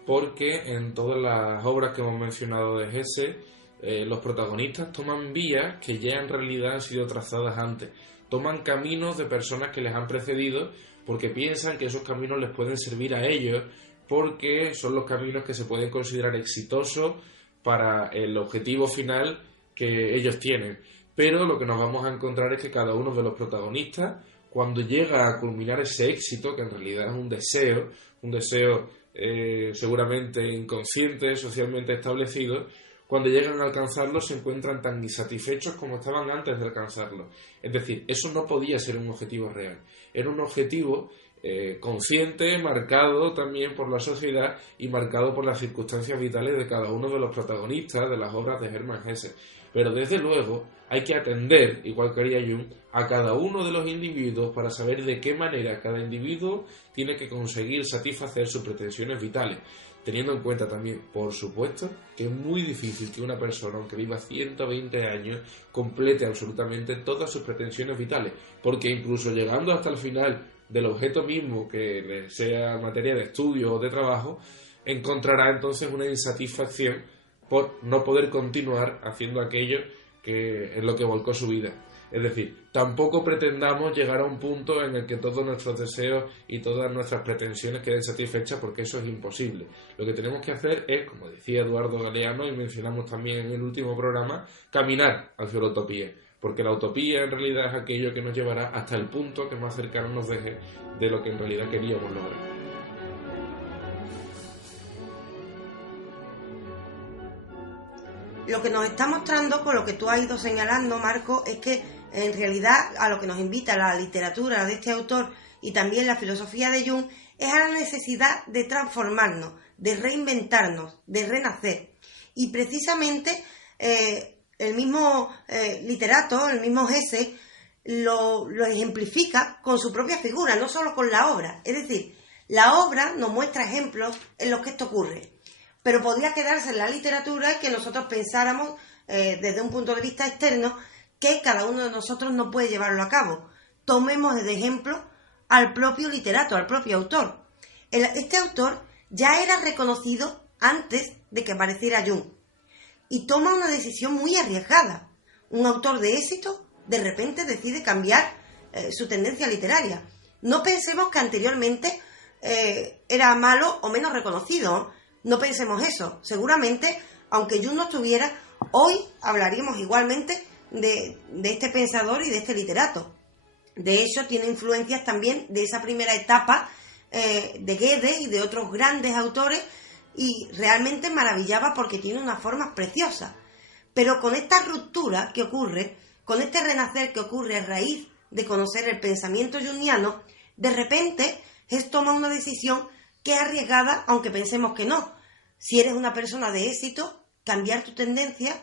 porque en todas las obras que hemos mencionado de Hesse, los protagonistas toman vías que ya en realidad han sido trazadas antes. Toman caminos de personas que les han precedido porque piensan que esos caminos les pueden servir a ellos, porque son los caminos que se pueden considerar exitosos para el objetivo final que ellos tienen. Pero lo que nos vamos a encontrar es que cada uno de los protagonistas, cuando llega a culminar ese éxito, que en realidad es un deseo seguramente inconsciente, socialmente establecido, cuando llegan a alcanzarlo se encuentran tan insatisfechos como estaban antes de alcanzarlo. Es decir, eso no podía ser un objetivo real. Era un objetivo consciente, marcado también por la sociedad y marcado por las circunstancias vitales de cada uno de los protagonistas de las obras de Hermann Hesse. Pero desde luego hay que atender, igual que haría Jung, a cada uno de los individuos para saber de qué manera cada individuo tiene que conseguir satisfacer sus pretensiones vitales, teniendo en cuenta también, por supuesto, que es muy difícil que una persona, aunque viva 120 años, complete absolutamente todas sus pretensiones vitales, porque incluso llegando hasta el final del objeto mismo, que sea materia de estudio o de trabajo, encontrará entonces una insatisfacción por no poder continuar haciendo aquello que en lo que volcó su vida. Es decir, tampoco pretendamos llegar a un punto en el que todos nuestros deseos y todas nuestras pretensiones queden satisfechas, porque eso es imposible. Lo que tenemos que hacer es, como decía Eduardo Galeano y mencionamos también en el último programa, caminar hacia la utopía, porque la utopía en realidad es aquello que nos llevará hasta el punto que más cercano nos deje de lo que en realidad queríamos lograr. Lo que nos está mostrando, con lo que tú has ido señalando, Marco, es que en realidad a lo que nos invita la literatura de este autor y también la filosofía de Jung es a la necesidad de transformarnos, de reinventarnos, de renacer. Y precisamente el mismo literato, el mismo Hesse, lo ejemplifica con su propia figura, no solo con la obra. Es decir, la obra nos muestra ejemplos en los que esto ocurre, pero podría quedarse en la literatura que nosotros pensáramos desde un punto de vista externo que cada uno de nosotros no puede llevarlo a cabo. Tomemos de ejemplo al propio literato, al propio autor. Este autor ya era reconocido antes de que apareciera Jung y toma una decisión muy arriesgada. Un autor de éxito de repente decide cambiar su tendencia literaria. No pensemos que anteriormente era malo o menos reconocido. No pensemos eso. Seguramente, aunque Jung no estuviera, hoy hablaríamos igualmente de este pensador y de este literato. De hecho, tiene influencias también de esa primera etapa de Goethe y de otros grandes autores, y realmente maravillaba porque tiene unas formas preciosas. Pero con esta ruptura que ocurre, con este renacer que ocurre a raíz de conocer el pensamiento jungiano, de repente Hess toma una decisión que es arriesgada, aunque pensemos que no. Si eres una persona de éxito, cambiar tu tendencia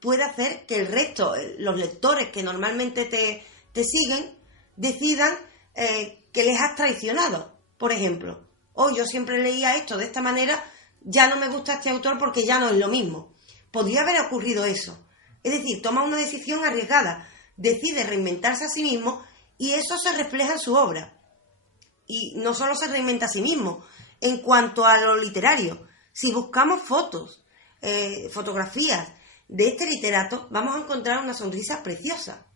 puede hacer que el resto, los lectores que normalmente te siguen, decidan que les has traicionado. Por ejemplo, yo siempre leía esto de esta manera, ya no me gusta este autor porque ya no es lo mismo. Podría haber ocurrido eso. Es decir, toma una decisión arriesgada, decide reinventarse a sí mismo y eso se refleja en su obra. Y no solo se reinventa a sí mismo, en cuanto a lo literario, si buscamos fotos, fotografías de este literato, vamos a encontrar una sonrisa preciosa.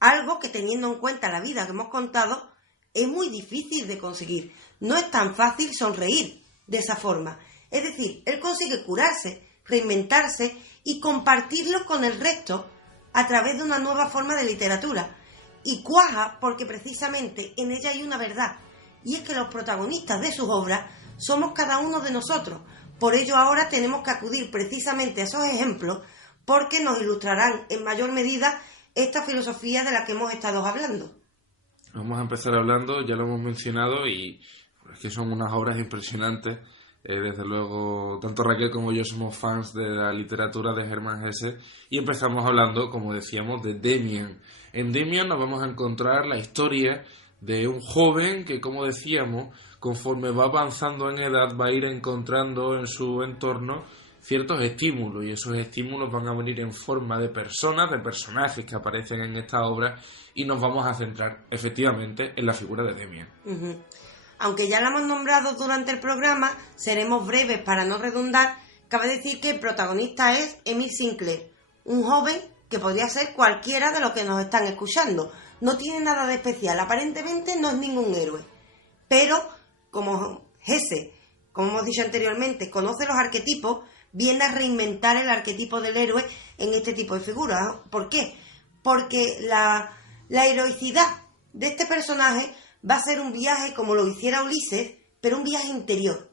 Algo que, teniendo en cuenta la vida que hemos contado, es muy difícil de conseguir. No es tan fácil sonreír de esa forma. Es decir, él consigue curarse, reinventarse y compartirlo con el resto a través de una nueva forma de literatura. Y cuaja porque precisamente en ella hay una verdad, y es que los protagonistas de sus obras somos cada uno de nosotros. Por ello ahora tenemos que acudir precisamente a esos ejemplos porque nos ilustrarán en mayor medida esta filosofía de la que hemos estado hablando. Vamos a empezar hablando, ya lo hemos mencionado, y es que son unas obras impresionantes. Desde luego, tanto Raquel como yo somos fans de la literatura de Hermann Hesse, y empezamos hablando, como decíamos, de Demian. En Demian nos vamos a encontrar la historia de un joven que, como decíamos, conforme va avanzando en edad, va a ir encontrando en su entorno ciertos estímulos, y esos estímulos van a venir en forma de personas, de personajes que aparecen en esta obra, y nos vamos a centrar efectivamente en la figura de Demian. Aunque ya la hemos nombrado durante el programa, seremos breves para no redundar. Cabe decir que el protagonista es Emil Sinclair, un joven que podría ser cualquiera de los que nos están escuchando. No tiene nada de especial, aparentemente no es ningún héroe. Pero, como Hesse, como hemos dicho anteriormente, conoce los arquetipos, viene a reinventar el arquetipo del héroe en este tipo de figuras. ¿Por qué? Porque la heroicidad de este personaje va a ser un viaje como lo hiciera Ulises, pero un viaje interior.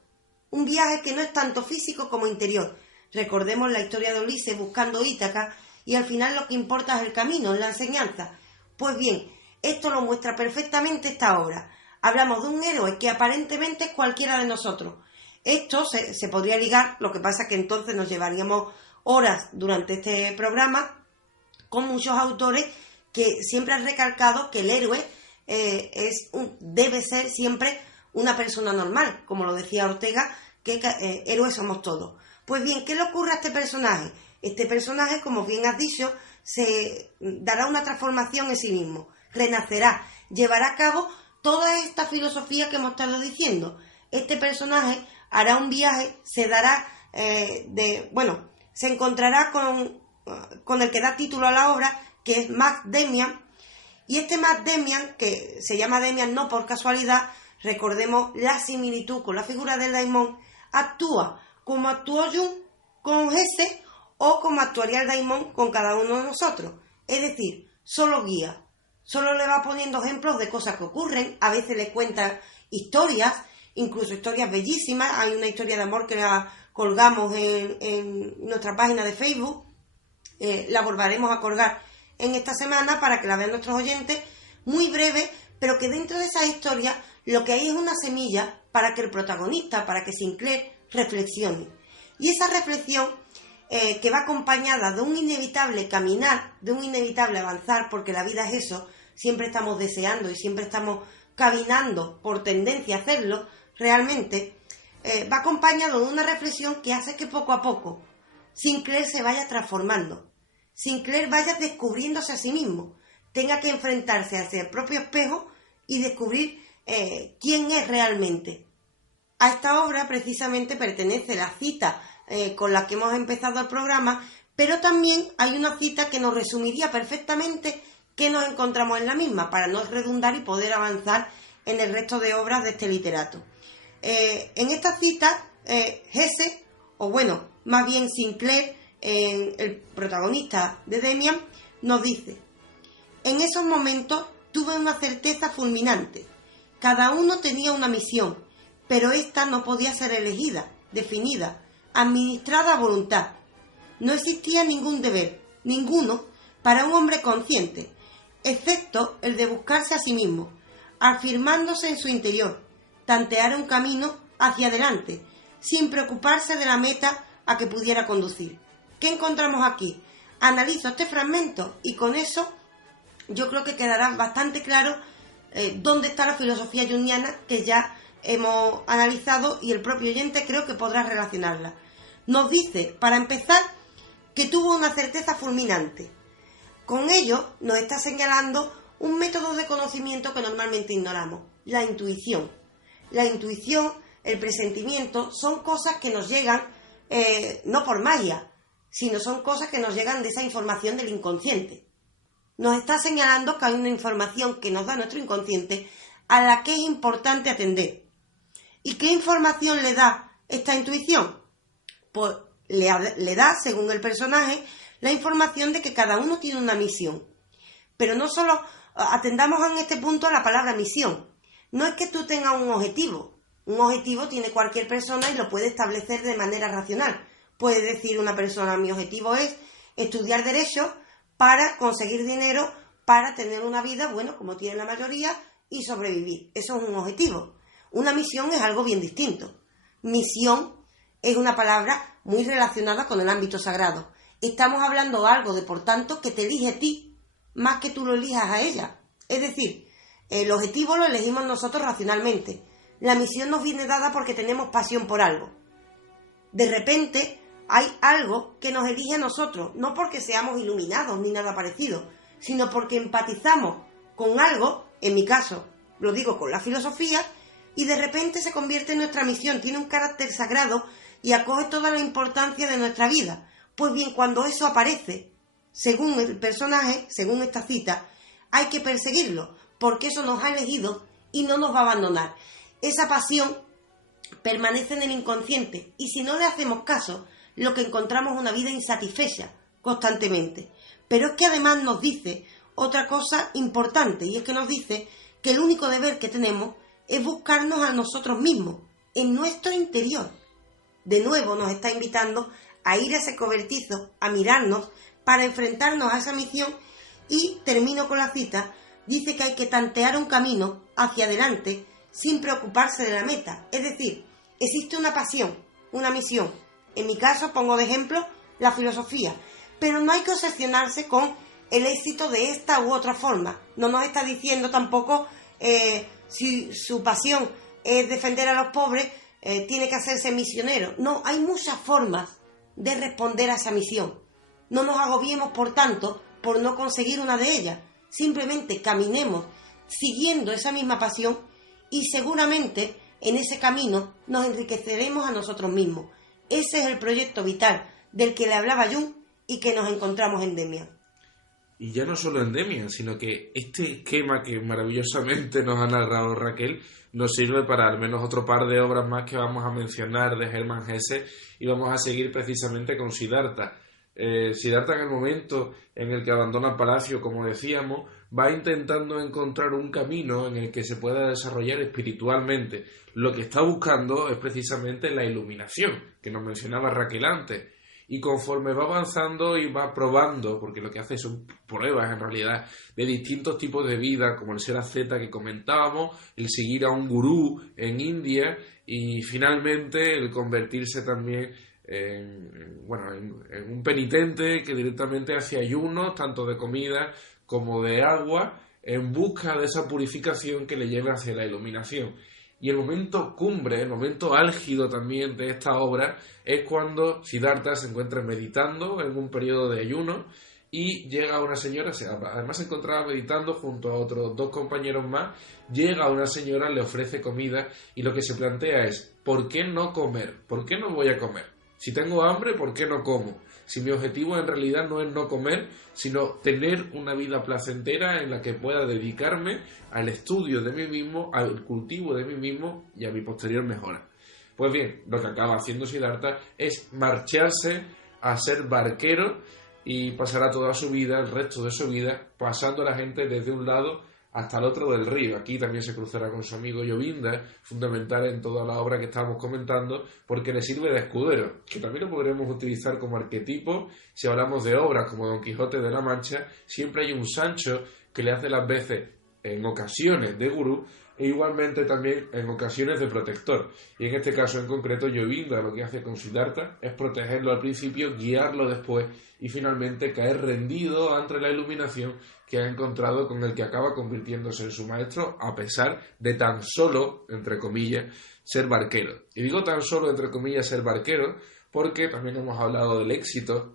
Un viaje que no es tanto físico como interior. Recordemos la historia de Ulises buscando Ítaca, y al final lo que importa es el camino, la enseñanza. Pues bien, esto lo muestra perfectamente esta obra. Hablamos de un héroe que aparentemente es cualquiera de nosotros. Esto se podría ligar, lo que pasa es que entonces nos llevaríamos horas durante este programa con muchos autores que siempre han recalcado que el héroe debe ser siempre una persona normal, como lo decía Ortega, que héroes somos todos. Pues bien, ¿qué le ocurre a este personaje? Este personaje, como bien has dicho, se dará una transformación en sí mismo, renacerá, llevará a cabo toda esta filosofía que hemos estado diciendo. Este personaje hará un viaje, se dará se encontrará con el que da título a la obra, que es Max Damian, y este Max Damian, que se llama Damian no por casualidad, recordemos la similitud con la figura del Daimon, actúa como actuó Jung con Hesse o como actuaría el Daimon con cada uno de nosotros. Es decir, solo guía, solo le va poniendo ejemplos de cosas que ocurren, a veces le cuenta historias, incluso historias bellísimas. Hay una historia de amor que la colgamos en nuestra página de Facebook, la volveremos a colgar en esta semana para que la vean nuestros oyentes, muy breve, pero que dentro de esa historia lo que hay es una semilla para que el protagonista, para que Sinclair reflexione. Y esa reflexión que va acompañada de un inevitable caminar, de un inevitable avanzar, porque la vida es eso, siempre estamos deseando y siempre estamos caminando por tendencia a hacerlo, realmente va acompañado de una reflexión que hace que poco a poco Sinclair se vaya transformando, Sinclair vaya descubriéndose a sí mismo, tenga que enfrentarse hacia el propio espejo y descubrir quién es realmente. A esta obra precisamente pertenece la cita con la que hemos empezado el programa, pero también hay una cita que nos resumiría perfectamente qué nos encontramos en la misma, para no redundar y poder avanzar en el resto de obras de este literato. En esta cita, Hesse, o bueno, más bien Sinclair, el protagonista de Damian, nos dice: en esos momentos tuve una certeza fulminante. Cada uno tenía una misión, pero ésta no podía ser elegida, definida, administrada a voluntad. No existía ningún deber, ninguno, para un hombre consciente, excepto el de buscarse a sí mismo, afirmándose en su interior, tantear un camino hacia adelante, sin preocuparse de la meta a que pudiera conducir. ¿Qué encontramos aquí? Analizo este fragmento y con eso yo creo que quedará bastante claro dónde está la filosofía junguiana, que ya hemos analizado y el propio oyente creo que podrá relacionarla. Nos dice, para empezar, que tuvo una certeza fulminante. Con ello nos está señalando un método de conocimiento que normalmente ignoramos, la intuición. La intuición, el presentimiento, son cosas que nos llegan no por magia, sino son cosas que nos llegan de esa información del inconsciente. Nos está señalando que hay una información que nos da nuestro inconsciente a la que es importante atender. ¿Y qué información le da esta intuición? Pues le da, según el personaje, la información de que cada uno tiene una misión. Pero no solo atendamos en este punto a la palabra misión. No es que tú tengas un objetivo. Un objetivo tiene cualquier persona y lo puede establecer de manera racional. Puede decir una persona: mi objetivo es estudiar Derecho para conseguir dinero, para tener una vida, bueno, como tiene la mayoría, y sobrevivir. Eso es un objetivo. Una misión es algo bien distinto. Misión es una palabra muy relacionada con el ámbito sagrado. Estamos hablando de algo, por tanto, que te elige a ti, más que tú lo elijas a ella. Es decir, el objetivo lo elegimos nosotros racionalmente. La misión nos viene dada porque tenemos pasión por algo. De repente hay algo que nos elige a nosotros, no porque seamos iluminados ni nada parecido, sino porque empatizamos con algo, en mi caso, lo digo con la filosofía, y de repente se convierte en nuestra misión, tiene un carácter sagrado y acoge toda la importancia de nuestra vida. Pues bien, cuando eso aparece, según el personaje, según esta cita, hay que perseguirlo, porque eso nos ha elegido y no nos va a abandonar. Esa pasión permanece en el inconsciente y si no le hacemos caso, lo que encontramos es una vida insatisfecha constantemente. Pero es que además nos dice otra cosa importante, y es que nos dice que el único deber que tenemos es buscarnos a nosotros mismos, en nuestro interior. De nuevo nos está invitando a ir a ese cobertizo, a mirarnos, para enfrentarnos a esa misión. Y termino con la cita: dice que hay que tantear un camino hacia adelante sin preocuparse de la meta. Es decir, existe una pasión, una misión. En mi caso, pongo de ejemplo la filosofía, pero no hay que obsesionarse con el éxito de esta u otra forma. No nos está diciendo tampoco si su pasión es defender a los pobres, tiene que hacerse misionero. No, hay muchas formas de responder a esa misión. No nos agobiemos, por tanto, por no conseguir una de ellas. Simplemente caminemos siguiendo esa misma pasión y seguramente en ese camino nos enriqueceremos a nosotros mismos. Ese es el proyecto vital del que le hablaba Jung y que nos encontramos en Demian. Y ya no solo en Demian, sino que este esquema que maravillosamente nos ha narrado Raquel nos sirve para al menos otro par de obras más que vamos a mencionar de Hermann Hesse, y vamos a seguir precisamente con Siddhartha. Siddhartha, en el momento en el que abandona el palacio, como decíamos, va intentando encontrar un camino en el que se pueda desarrollar espiritualmente. Lo que está buscando es precisamente la iluminación, que nos mencionaba Raquel antes. Y conforme va avanzando y va probando, porque lo que hace son pruebas en realidad de distintos tipos de vida, como el ser asceta que comentábamos, el seguir a un gurú en India y finalmente el convertirse también en un penitente que directamente hace ayunos, tanto de comida como de agua, en busca de esa purificación que le lleve hacia la iluminación. Y el momento cumbre, el momento álgido también de esta obra es cuando Siddhartha se encuentra meditando en un periodo de ayuno y llega una señora, además se encontraba meditando junto a otros 2 compañeros más, llega una señora, le ofrece comida y lo que se plantea es, ¿por qué no comer? ¿Por qué no voy a comer? Si tengo hambre, ¿por qué no como? Si mi objetivo en realidad no es no comer, sino tener una vida placentera en la que pueda dedicarme al estudio de mí mismo, al cultivo de mí mismo y a mi posterior mejora. Pues bien, lo que acaba haciendo Siddhartha es marcharse a ser barquero y pasará toda su vida, el resto de su vida, pasando a la gente desde un lado hasta el otro del río. Aquí también se cruzará con su amigo Govinda, fundamental en toda la obra que estábamos comentando, porque le sirve de escudero, que también lo podremos utilizar como arquetipo. Si hablamos de obras como Don Quijote de la Mancha, siempre hay un Sancho que le hace las veces, en ocasiones, de gurú, e igualmente también en ocasiones de protector. Y en este caso en concreto, Govinda lo que hace con Siddhartha es protegerlo al principio, guiarlo después y finalmente caer rendido ante la iluminación que ha encontrado, con el que acaba convirtiéndose en su maestro, a pesar de tan solo, entre comillas, ser barquero. Y digo tan solo, entre comillas, ser barquero, porque también hemos hablado del éxito.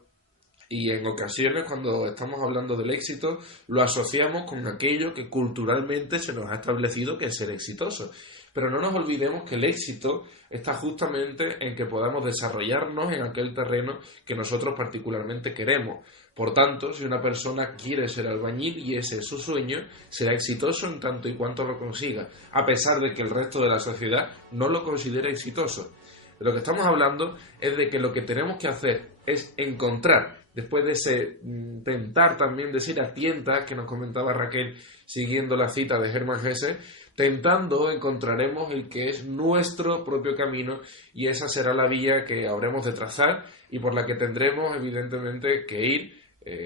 Y en ocasiones, cuando estamos hablando del éxito, lo asociamos con aquello que culturalmente se nos ha establecido que es ser exitoso. Pero no nos olvidemos que el éxito está justamente en que podamos desarrollarnos en aquel terreno que nosotros particularmente queremos. Por tanto, si una persona quiere ser albañil y ese es su sueño, será exitoso en tanto y cuanto lo consiga, a pesar de que el resto de la sociedad no lo considere exitoso. De lo que estamos hablando es de que lo que tenemos que hacer es encontrar, después de ese tentar también de ser a tientas que nos comentaba Raquel siguiendo la cita de Hermann Hesse, tentando encontraremos el que es nuestro propio camino, y esa será la vía que habremos de trazar y por la que tendremos evidentemente que ir,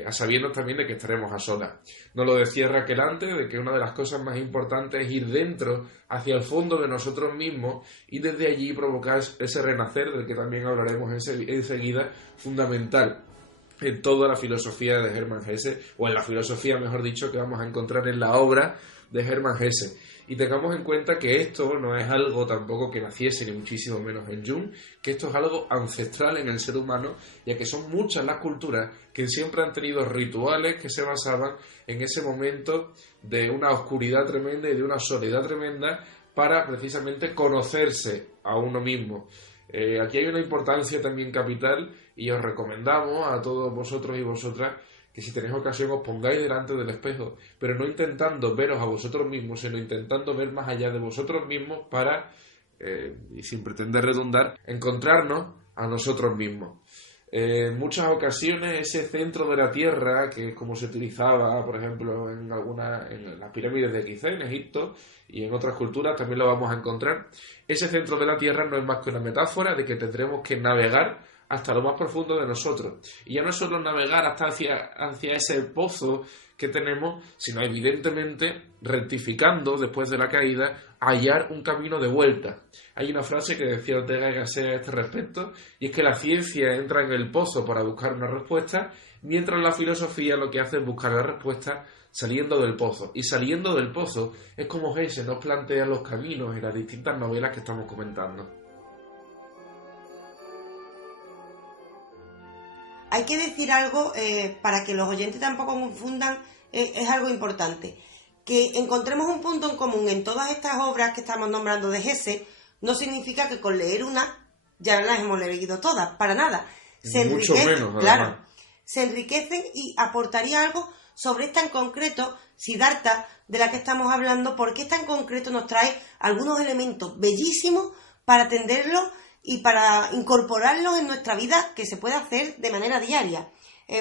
a sabiendas también de que estaremos a solas. Nos lo decía Raquel antes, de que una de las cosas más importantes es ir dentro, hacia el fondo de nosotros mismos, y desde allí provocar ese renacer del que también hablaremos enseguida, fundamental en toda la filosofía de Hermann Hesse, o en la filosofía, mejor dicho, que vamos a encontrar en la obra de Hermann Hesse. Y tengamos en cuenta que esto no es algo tampoco que naciese, ni muchísimo menos en Jung, que esto es algo ancestral en el ser humano, ya que son muchas las culturas que siempre han tenido rituales que se basaban en ese momento de una oscuridad tremenda y de una soledad tremenda para precisamente conocerse a uno mismo. Aquí hay una importancia también capital, y os recomendamos a todos vosotros y vosotras que si tenéis ocasión os pongáis delante del espejo, pero no intentando veros a vosotros mismos, sino intentando ver más allá de vosotros mismos para, y sin pretender redundar, encontrarnos a nosotros mismos. En muchas ocasiones ese centro de la tierra, que es como se utilizaba, por ejemplo, en las pirámides de Gizeh, en Egipto, y en otras culturas también lo vamos a encontrar, ese centro de la tierra no es más que una metáfora de que tendremos que navegar hasta lo más profundo de nosotros. Y ya no es solo navegar hasta hacia ese pozo que tenemos, sino evidentemente, rectificando después de la caída, hallar un camino de vuelta. Hay una frase que decía Ortega y Gasset a este respecto, y es que la ciencia entra en el pozo para buscar una respuesta, mientras la filosofía lo que hace es buscar la respuesta saliendo del pozo. Y saliendo del pozo es como Hesse nos plantea los caminos en las distintas novelas que estamos comentando. Hay que decir algo para que los oyentes tampoco confundan, es algo importante. Que encontremos un punto en común en todas estas obras que estamos nombrando de Hesse no significa que con leer una ya las hemos leído todas, para nada. Mucho menos, claro, se enriquecen y aportaría algo sobre esta en concreto, Siddhartha, de la que estamos hablando, porque esta en concreto nos trae algunos elementos bellísimos para atenderlos y para incorporarlos en nuestra vida, que se puede hacer de manera diaria.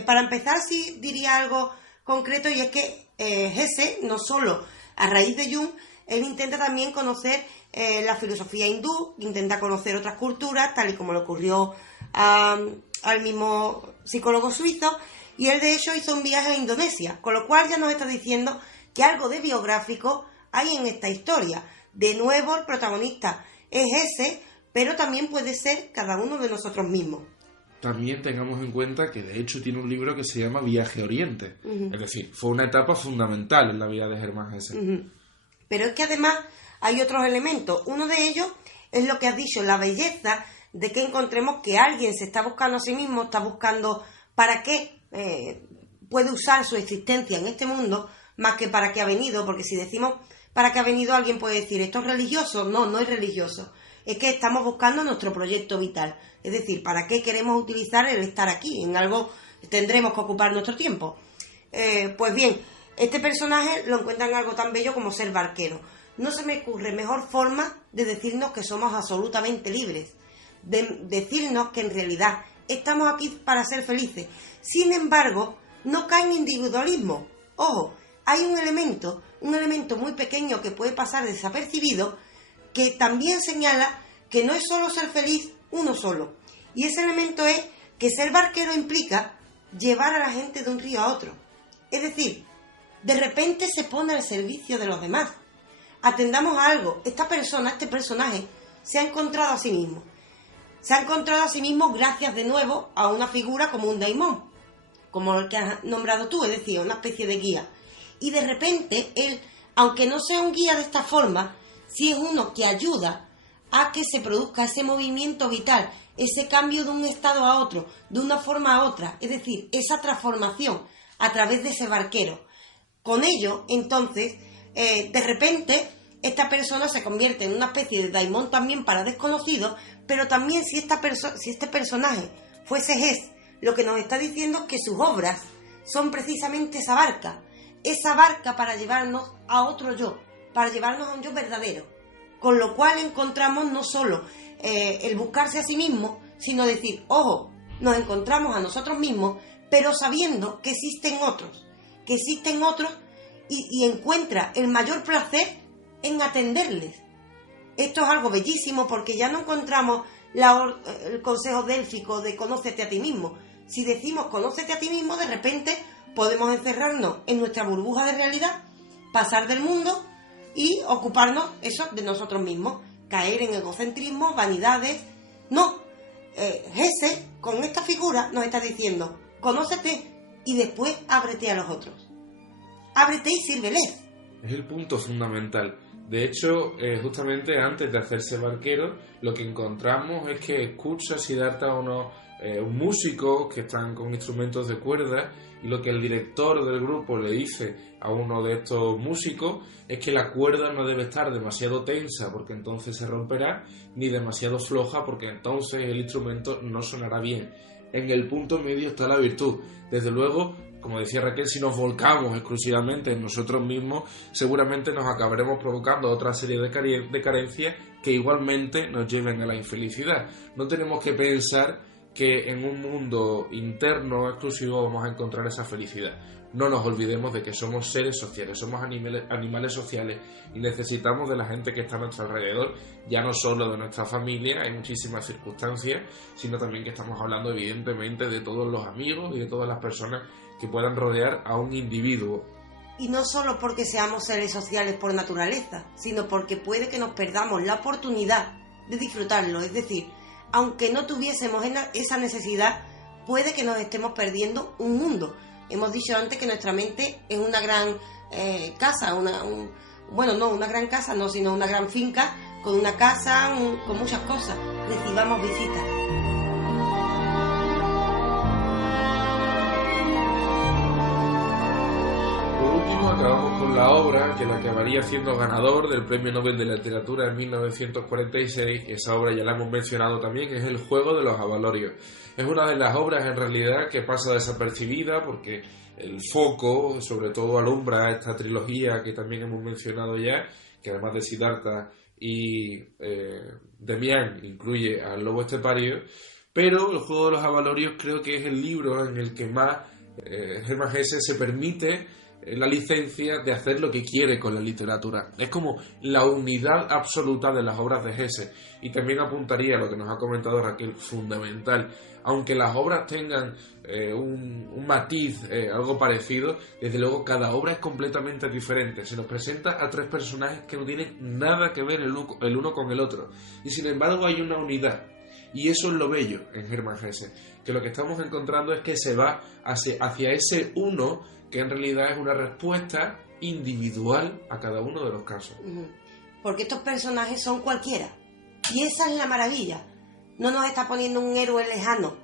Para empezar, sí diría algo concreto, y es que Hesse, no solo a raíz de Jung, él intenta también conocer la filosofía hindú, intenta conocer otras culturas, tal y como le ocurrió al mismo psicólogo suizo, y él de hecho hizo un viaje a Indonesia, con lo cual ya nos está diciendo que algo de biográfico hay en esta historia. De nuevo, el protagonista es Hesse, pero también puede ser cada uno de nosotros mismos. También tengamos en cuenta que de hecho tiene un libro que se llama Viaje a Oriente. Es decir, fue una etapa fundamental en la vida de Hermann Hesse. Pero es que además hay otros elementos. Uno de ellos es lo que has dicho, la belleza de que encontremos que alguien se está buscando a sí mismo, está buscando para qué puede usar su existencia en este mundo, más que para qué ha venido, porque si decimos para qué ha venido, alguien puede decir, ¿esto es religioso? No, no es religioso. Es que estamos buscando nuestro proyecto vital. Es decir, ¿para qué queremos utilizar el estar aquí? En algo tendremos que ocupar nuestro tiempo. Pues bien, este personaje lo encuentra en algo tan bello como ser barquero. No se me ocurre mejor forma de decirnos que somos absolutamente libres. De decirnos que en realidad estamos aquí para ser felices. Sin embargo, no cae en individualismo. Ojo, hay un elemento muy pequeño que puede pasar desapercibido, que también señala que no es solo ser feliz uno solo. Y ese elemento es que ser barquero implica llevar a la gente de un río a otro. Es decir, de repente se pone al servicio de los demás. Atendamos a algo. Esta persona, este personaje, se ha encontrado a sí mismo. Se ha encontrado a sí mismo gracias de nuevo a una figura como un daimón, como el que has nombrado tú, es decir, una especie de guía. Y de repente él, aunque no sea un guía de esta forma, sí es uno que ayuda a que se produzca ese movimiento vital, ese cambio de un estado a otro, de una forma a otra, es decir, esa transformación a través de ese barquero. Con ello, entonces, de repente, esta persona se convierte en una especie de daimón también para desconocidos, pero también si este personaje fuese Hesse, lo que nos está diciendo es que sus obras son precisamente esa barca para llevarnos a otro yo, para llevarnos a un yo verdadero. Con lo cual encontramos no solo el buscarse a sí mismo, sino decir, ojo, nos encontramos a nosotros mismos, pero sabiendo que existen otros y encuentra el mayor placer en atenderles. Esto es algo bellísimo porque ya no encontramos el consejo délfico de conócete a ti mismo. Si decimos conócete a ti mismo, de repente podemos encerrarnos en nuestra burbuja de realidad, pasar del mundo y ocuparnos eso de nosotros mismos, caer en egocentrismo, vanidades. No, Hesse con esta figura nos está diciendo, conócete y después ábrete a los otros. Ábrete y sírveles. Es el punto fundamental. De hecho, justamente antes de hacerse barquero, lo que encontramos es que escucha Siddhartha a unos músicos que están con instrumentos de cuerda, y lo que el director del grupo le dice a uno de estos músicos es que la cuerda no debe estar demasiado tensa porque entonces se romperá, ni demasiado floja porque entonces el instrumento no sonará bien. En el punto medio está la virtud. Desde luego, como decía Raquel, si nos volcamos exclusivamente en nosotros mismos, seguramente nos acabaremos provocando otra serie de carencias que igualmente nos lleven a la infelicidad. No tenemos que pensar que en un mundo interno exclusivo vamos a encontrar esa felicidad. No nos olvidemos de que somos seres sociales, somos animales sociales y necesitamos de la gente que está a nuestro alrededor, ya no solo de nuestra familia, hay muchísimas circunstancias, sino también que estamos hablando evidentemente de todos los amigos y de todas las personas que puedan rodear a un individuo. Y no solo porque seamos seres sociales por naturaleza, sino porque puede que nos perdamos la oportunidad de disfrutarlo. Es decir, aunque no tuviésemos esa necesidad, puede que nos estemos perdiendo un mundo. Hemos dicho antes que nuestra mente es una gran casa, una gran casa, no, sino una gran finca, con una casa, con muchas cosas. Recibamos visitas. Por último, acabamos con la obra que la acabaría siendo ganador del Premio Nobel de Literatura en 1946. Esa obra ya la hemos mencionado también, es El juego de los abalorios. Es una de las obras en realidad que pasa desapercibida porque el foco sobre todo alumbra esta trilogía que también hemos mencionado ya, que además de Siddhartha y Demián incluye al lobo estepario, pero El juego de los abalorios creo que es el libro en el que más Hermann Hesse se permite la licencia de hacer lo que quiere con la literatura. Es como la unidad absoluta de las obras de Hesse. Y también apuntaría a lo que nos ha comentado Raquel, fundamental. Aunque las obras tengan un matiz, algo parecido, desde luego cada obra es completamente diferente. Se nos presenta a tres personajes que no tienen nada que ver el uno con el otro. Y sin embargo hay una unidad. Y eso es lo bello en Hermann Hesse. Que lo que estamos encontrando es que se va hacia ese uno que en realidad es una respuesta individual a cada uno de los casos. Porque estos personajes son cualquiera. Y esa es la maravilla. No nos está poniendo un héroe lejano.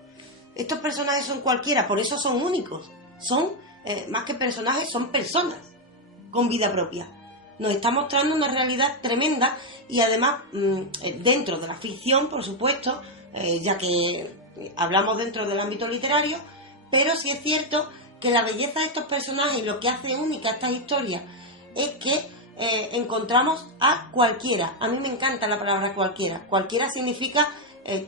Estos personajes son cualquiera, por eso son únicos. Son, más que personajes, son personas con vida propia. Nos está mostrando una realidad tremenda y además, dentro de la ficción, por supuesto, ya que hablamos dentro del ámbito literario, pero sí es cierto que la belleza de estos personajes y lo que hace única estas historias es que encontramos a cualquiera. A mí me encanta la palabra cualquiera. Cualquiera significa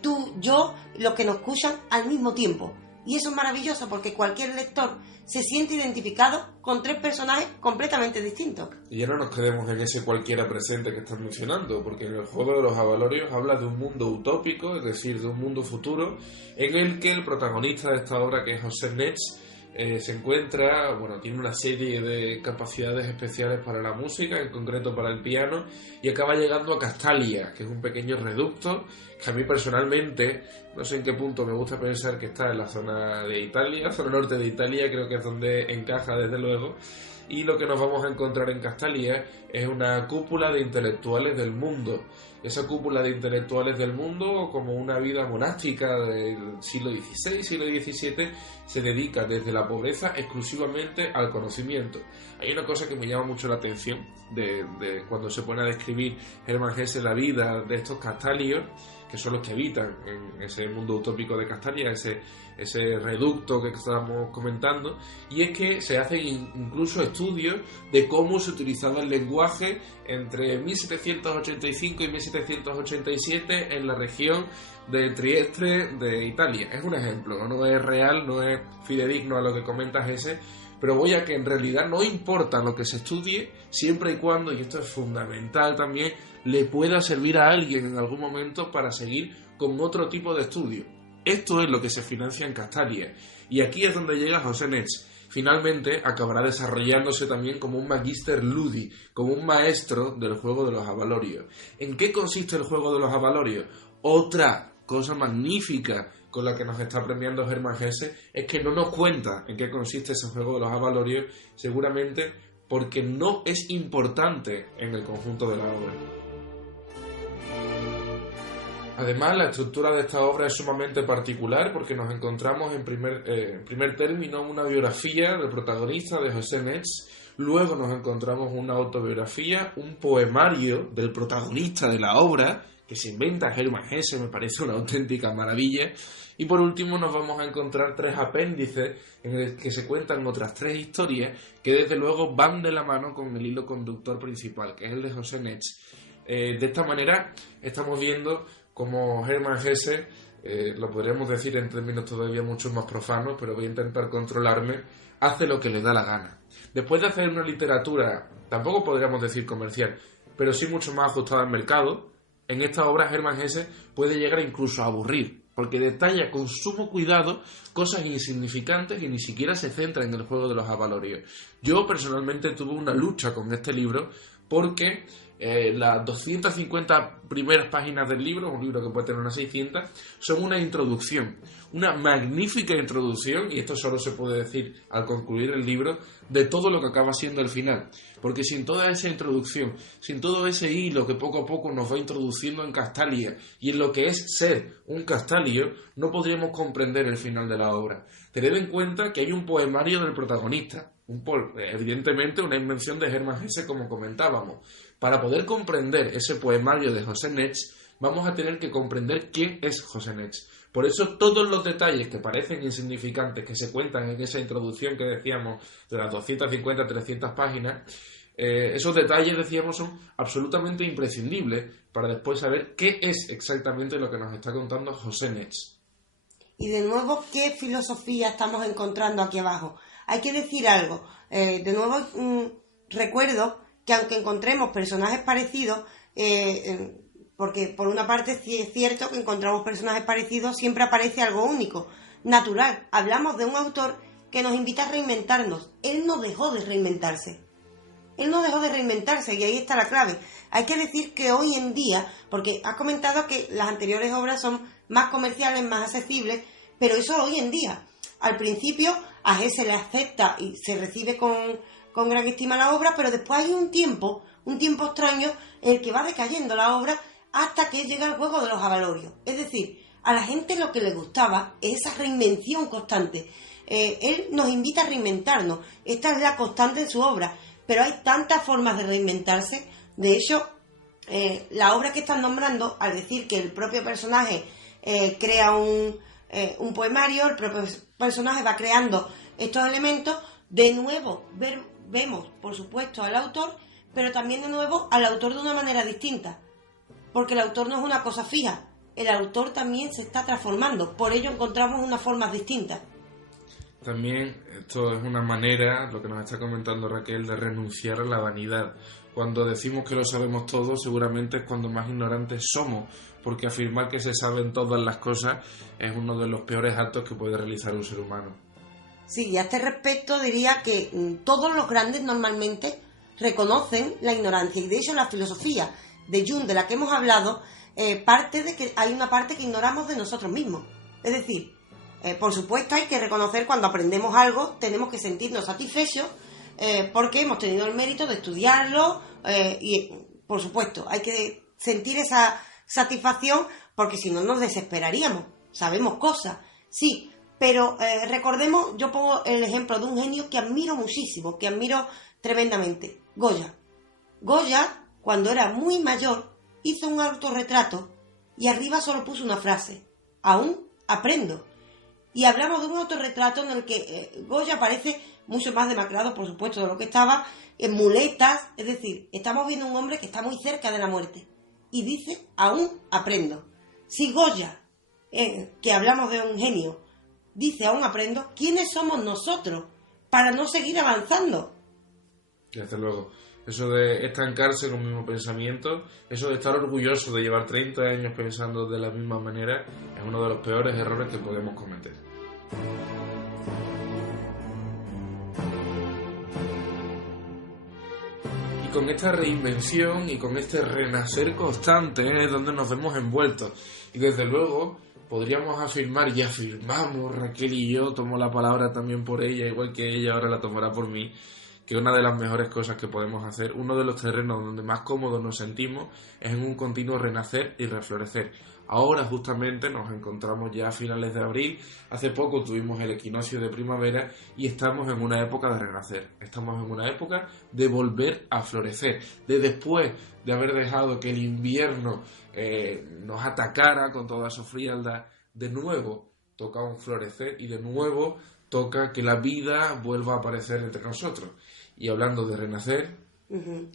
tú, yo, los que nos escuchan al mismo tiempo. Y eso es maravilloso porque cualquier lector se siente identificado con tres personajes completamente distintos. Y ya no nos quedemos en ese cualquiera presente que estás mencionando, porque en El juego de los abalorios habla de un mundo utópico, es decir, de un mundo futuro, en el que el protagonista de esta obra, que es José Netz, se encuentra, tiene una serie de capacidades especiales para la música, en concreto para el piano, y acaba llegando a Castalia, que es un pequeño reducto, que a mí personalmente, no sé en qué punto me gusta pensar que está en la zona de Italia, zona norte de Italia, creo que es donde encaja desde luego, y lo que nos vamos a encontrar en Castalia es una cúpula de intelectuales del mundo. Esa cúpula de intelectuales del mundo, como una vida monástica del siglo XVI, siglo XVII, se dedica desde la pobreza exclusivamente al conocimiento. Hay una cosa que me llama mucho la atención de cuando se pone a describir Hermann Hesse la vida de estos castalios, que son los que habitan en ese mundo utópico de Castalia, ese reducto que estamos comentando, y es que se hacen incluso estudios de cómo se utilizaba el lenguaje entre 1785 y 1787 en la región de Trieste de Italia. Es un ejemplo, no es real, no es fidedigno a lo que comenta Hesse, pero voy a que en realidad no importa lo que se estudie, siempre y cuando, y esto es fundamental también, le pueda servir a alguien en algún momento para seguir con otro tipo de estudio. Esto es lo que se financia en Castalia. Y aquí es donde llega José Netz. Finalmente acabará desarrollándose también como un magister ludi, como un maestro del juego de los abalorios. ¿En qué consiste el juego de los abalorios? Otra cosa magnífica con la que nos está premiando Hermann Hesse es que no nos cuenta en qué consiste ese juego de los abalorios, seguramente porque no es importante en el conjunto de la obra. Además, la estructura de esta obra es sumamente particular porque nos encontramos en primer término una biografía del protagonista de José Netz, luego nos encontramos una autobiografía, un poemario del protagonista de la obra, que se inventa Hermann Hesse, me parece una auténtica maravilla, y por último nos vamos a encontrar tres apéndices en el que se cuentan otras tres historias que desde luego van de la mano con el hilo conductor principal, que es el de José Netz. De esta manera estamos viendo como Hermann Hesse lo podríamos decir en términos todavía mucho más profanos, pero voy a intentar controlarme, hace lo que le da la gana. Después de hacer una literatura, tampoco podríamos decir comercial, pero sí mucho más ajustada al mercado, en esta obra Hermann Hesse puede llegar incluso a aburrir, porque detalla con sumo cuidado cosas insignificantes y ni siquiera se centra en el juego de los avalorios. Yo personalmente tuve una lucha con este libro porque las 250 primeras páginas del libro, un libro que puede tener unas 600, son una introducción, una magnífica introducción, y esto solo se puede decir al concluir el libro, de todo lo que acaba siendo el final. Porque sin toda esa introducción, sin todo ese hilo que poco a poco nos va introduciendo en Castalia y en lo que es ser un Castalio, no podríamos comprender el final de la obra. Tened en cuenta que hay un poemario del protagonista, evidentemente una invención de Hermann Hesse, como comentábamos. Para poder comprender ese poemario de José Netz, vamos a tener que comprender quién es José Netz. Por eso todos los detalles que parecen insignificantes, que se cuentan en esa introducción que decíamos de las 250-300 páginas, esos detalles, decíamos, son absolutamente imprescindibles para después saber qué es exactamente lo que nos está contando José Netz. Y de nuevo, ¿qué filosofía estamos encontrando aquí abajo? Hay que decir algo. De nuevo, recuerdo que aunque encontremos personajes parecidos, porque por una parte sí es cierto que encontramos personajes parecidos, siempre aparece algo único, natural. Hablamos de un autor que nos invita a reinventarnos. Él no dejó de reinventarse. Él no dejó de reinventarse, y ahí está la clave. Hay que decir que hoy en día, porque has comentado que las anteriores obras son más comerciales, más accesibles, pero eso hoy en día. Al principio a Hesse le acepta y se recibe con gran estima la obra, pero después hay un tiempo extraño en el que va decayendo la obra hasta que llega el juego de los avalorios. Es decir, a la gente lo que le gustaba es esa reinvención constante. Él nos invita a reinventarnos. Esta es la constante en su obra. Pero hay tantas formas de reinventarse. De hecho, la obra que están nombrando, al decir que el propio personaje crea un poemario, el propio personaje va creando estos elementos, de nuevo vemos, por supuesto, al autor, pero también de nuevo al autor de una manera distinta. Porque el autor no es una cosa fija, el autor también se está transformando, por ello encontramos unas formas distintas. También esto es una manera, lo que nos está comentando Raquel, de renunciar a la vanidad. Cuando decimos que lo sabemos todo, seguramente es cuando más ignorantes somos, porque afirmar que se saben todas las cosas es uno de los peores actos que puede realizar un ser humano. Sí, y a este respecto diría que todos los grandes normalmente reconocen la ignorancia, y de hecho la filosofía de Jung, de la que hemos hablado, parte de que hay una parte que ignoramos de nosotros mismos. Es decir, por supuesto hay que reconocer cuando aprendemos algo, tenemos que sentirnos satisfechos porque hemos tenido el mérito de estudiarlo y por supuesto hay que sentir esa satisfacción, porque si no nos desesperaríamos. Sabemos cosas, sí, pero recordemos, yo pongo el ejemplo de un genio que admiro muchísimo, que admiro tremendamente, Goya. Goya, cuando era muy mayor, hizo un autorretrato y arriba solo puso una frase: aún aprendo. Y hablamos de un autorretrato en el que Goya parece mucho más demacrado, por supuesto, de lo que estaba, en muletas. Es decir, estamos viendo un hombre que está muy cerca de la muerte. Y dice, aún aprendo. Si Goya, que hablamos de un genio, dice, aún aprendo, ¿quiénes somos nosotros para no seguir avanzando? Desde luego. Eso de estancarse en un mismo pensamiento, eso de estar orgulloso de llevar 30 años pensando de la misma manera, es uno de los peores errores que podemos cometer. Y con esta reinvención y con este renacer constante es donde nos vemos envueltos. Y desde luego podríamos afirmar, y afirmamos, Raquel y yo, tomo la palabra también por ella, igual que ella ahora la tomará por mí, que una de las mejores cosas que podemos hacer, uno de los terrenos donde más cómodos nos sentimos, es en un continuo renacer y reflorecer. Ahora justamente nos encontramos ya a finales de abril, hace poco tuvimos el equinoccio de primavera y estamos en una época de renacer, estamos en una época de volver a florecer, de después de haber dejado que el invierno nos atacara con toda su frialdad, de nuevo toca un florecer y de nuevo toca que la vida vuelva a aparecer entre nosotros. Y hablando de renacer,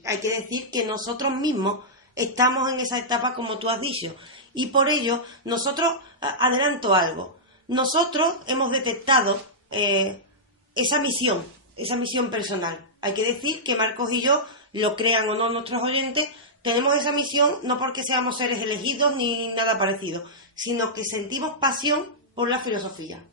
hay que decir que nosotros mismos estamos en esa etapa, como tú has dicho, Y por ello, nosotros, adelanto algo, nosotros hemos detectado esa misión personal. Hay que decir que Marcos y yo, lo crean o no nuestros oyentes, tenemos esa misión no porque seamos seres elegidos ni nada parecido, sino que sentimos pasión por la filosofía.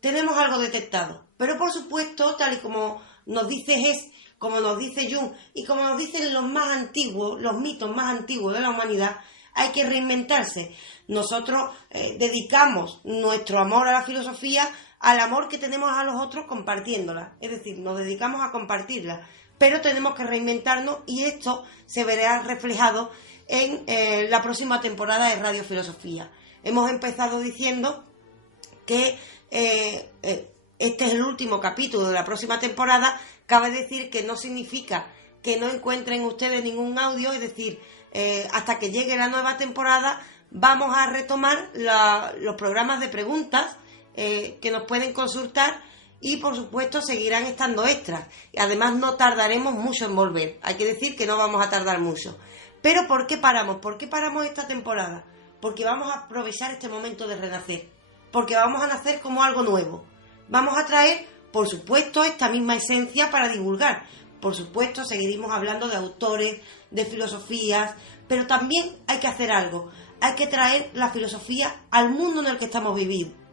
Tenemos algo detectado, pero por supuesto, tal y como nos dice Hess, como nos dice Jung y como nos dicen los más antiguos, los mitos más antiguos de la humanidad, hay que reinventarse. Nosotros dedicamos nuestro amor a la filosofía al amor que tenemos a los otros compartiéndola, es decir, nos dedicamos a compartirla, pero tenemos que reinventarnos y esto se verá reflejado en la próxima temporada de Radio Filosofía. Hemos empezado diciendo que este es el último capítulo de la próxima temporada. Cabe decir que no significa que no encuentren ustedes ningún audio, es decir, hasta que llegue la nueva temporada vamos a retomar los programas de preguntas que nos pueden consultar y por supuesto seguirán estando extras. Además no tardaremos mucho en volver, hay que decir que no vamos a tardar mucho. Pero ¿por qué paramos? ¿Por qué paramos esta temporada? Porque vamos a aprovechar este momento de renacer, porque vamos a nacer como algo nuevo. Vamos a traer, por supuesto, esta misma esencia para divulgar. Por supuesto, seguiremos hablando de autores, de filosofías, pero también hay que hacer algo. Hay que traer la filosofía al mundo en el que estamos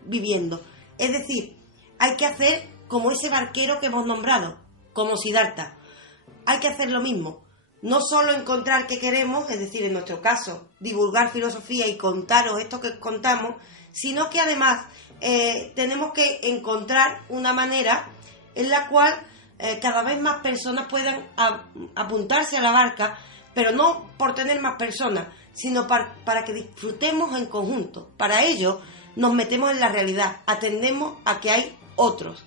viviendo. Es decir, hay que hacer como ese barquero que hemos nombrado, como Siddhartha. Hay que hacer lo mismo. No solo encontrar qué queremos, es decir, en nuestro caso, divulgar filosofía y contaros esto que contamos, sino que además tenemos que encontrar una manera en la cual cada vez más personas puedan apuntarse a la barca, pero no por tener más personas, sino para que disfrutemos en conjunto. Para ello nos metemos en la realidad, atendemos a que hay otros.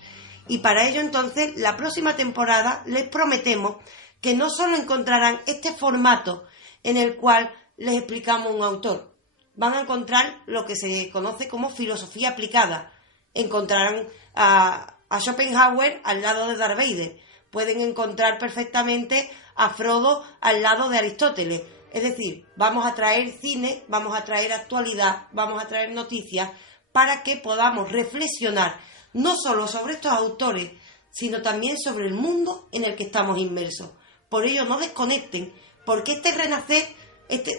Y para ello entonces la próxima temporada les prometemos que no solo encontrarán este formato en el cual les explicamos un autor, van a encontrar lo que se conoce como filosofía aplicada. Encontrarán a Schopenhauer al lado de Darth Vader, pueden encontrar perfectamente a Frodo al lado de Aristóteles. Es decir, vamos a traer cine, vamos a traer actualidad, vamos a traer noticias para que podamos reflexionar no solo sobre estos autores, sino también sobre el mundo en el que estamos inmersos. Por ello, no desconecten, porque este renacer,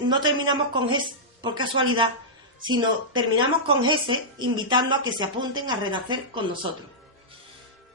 no terminamos con Hess por casualidad, sino terminamos con Hess invitando a que se apunten a renacer con nosotros.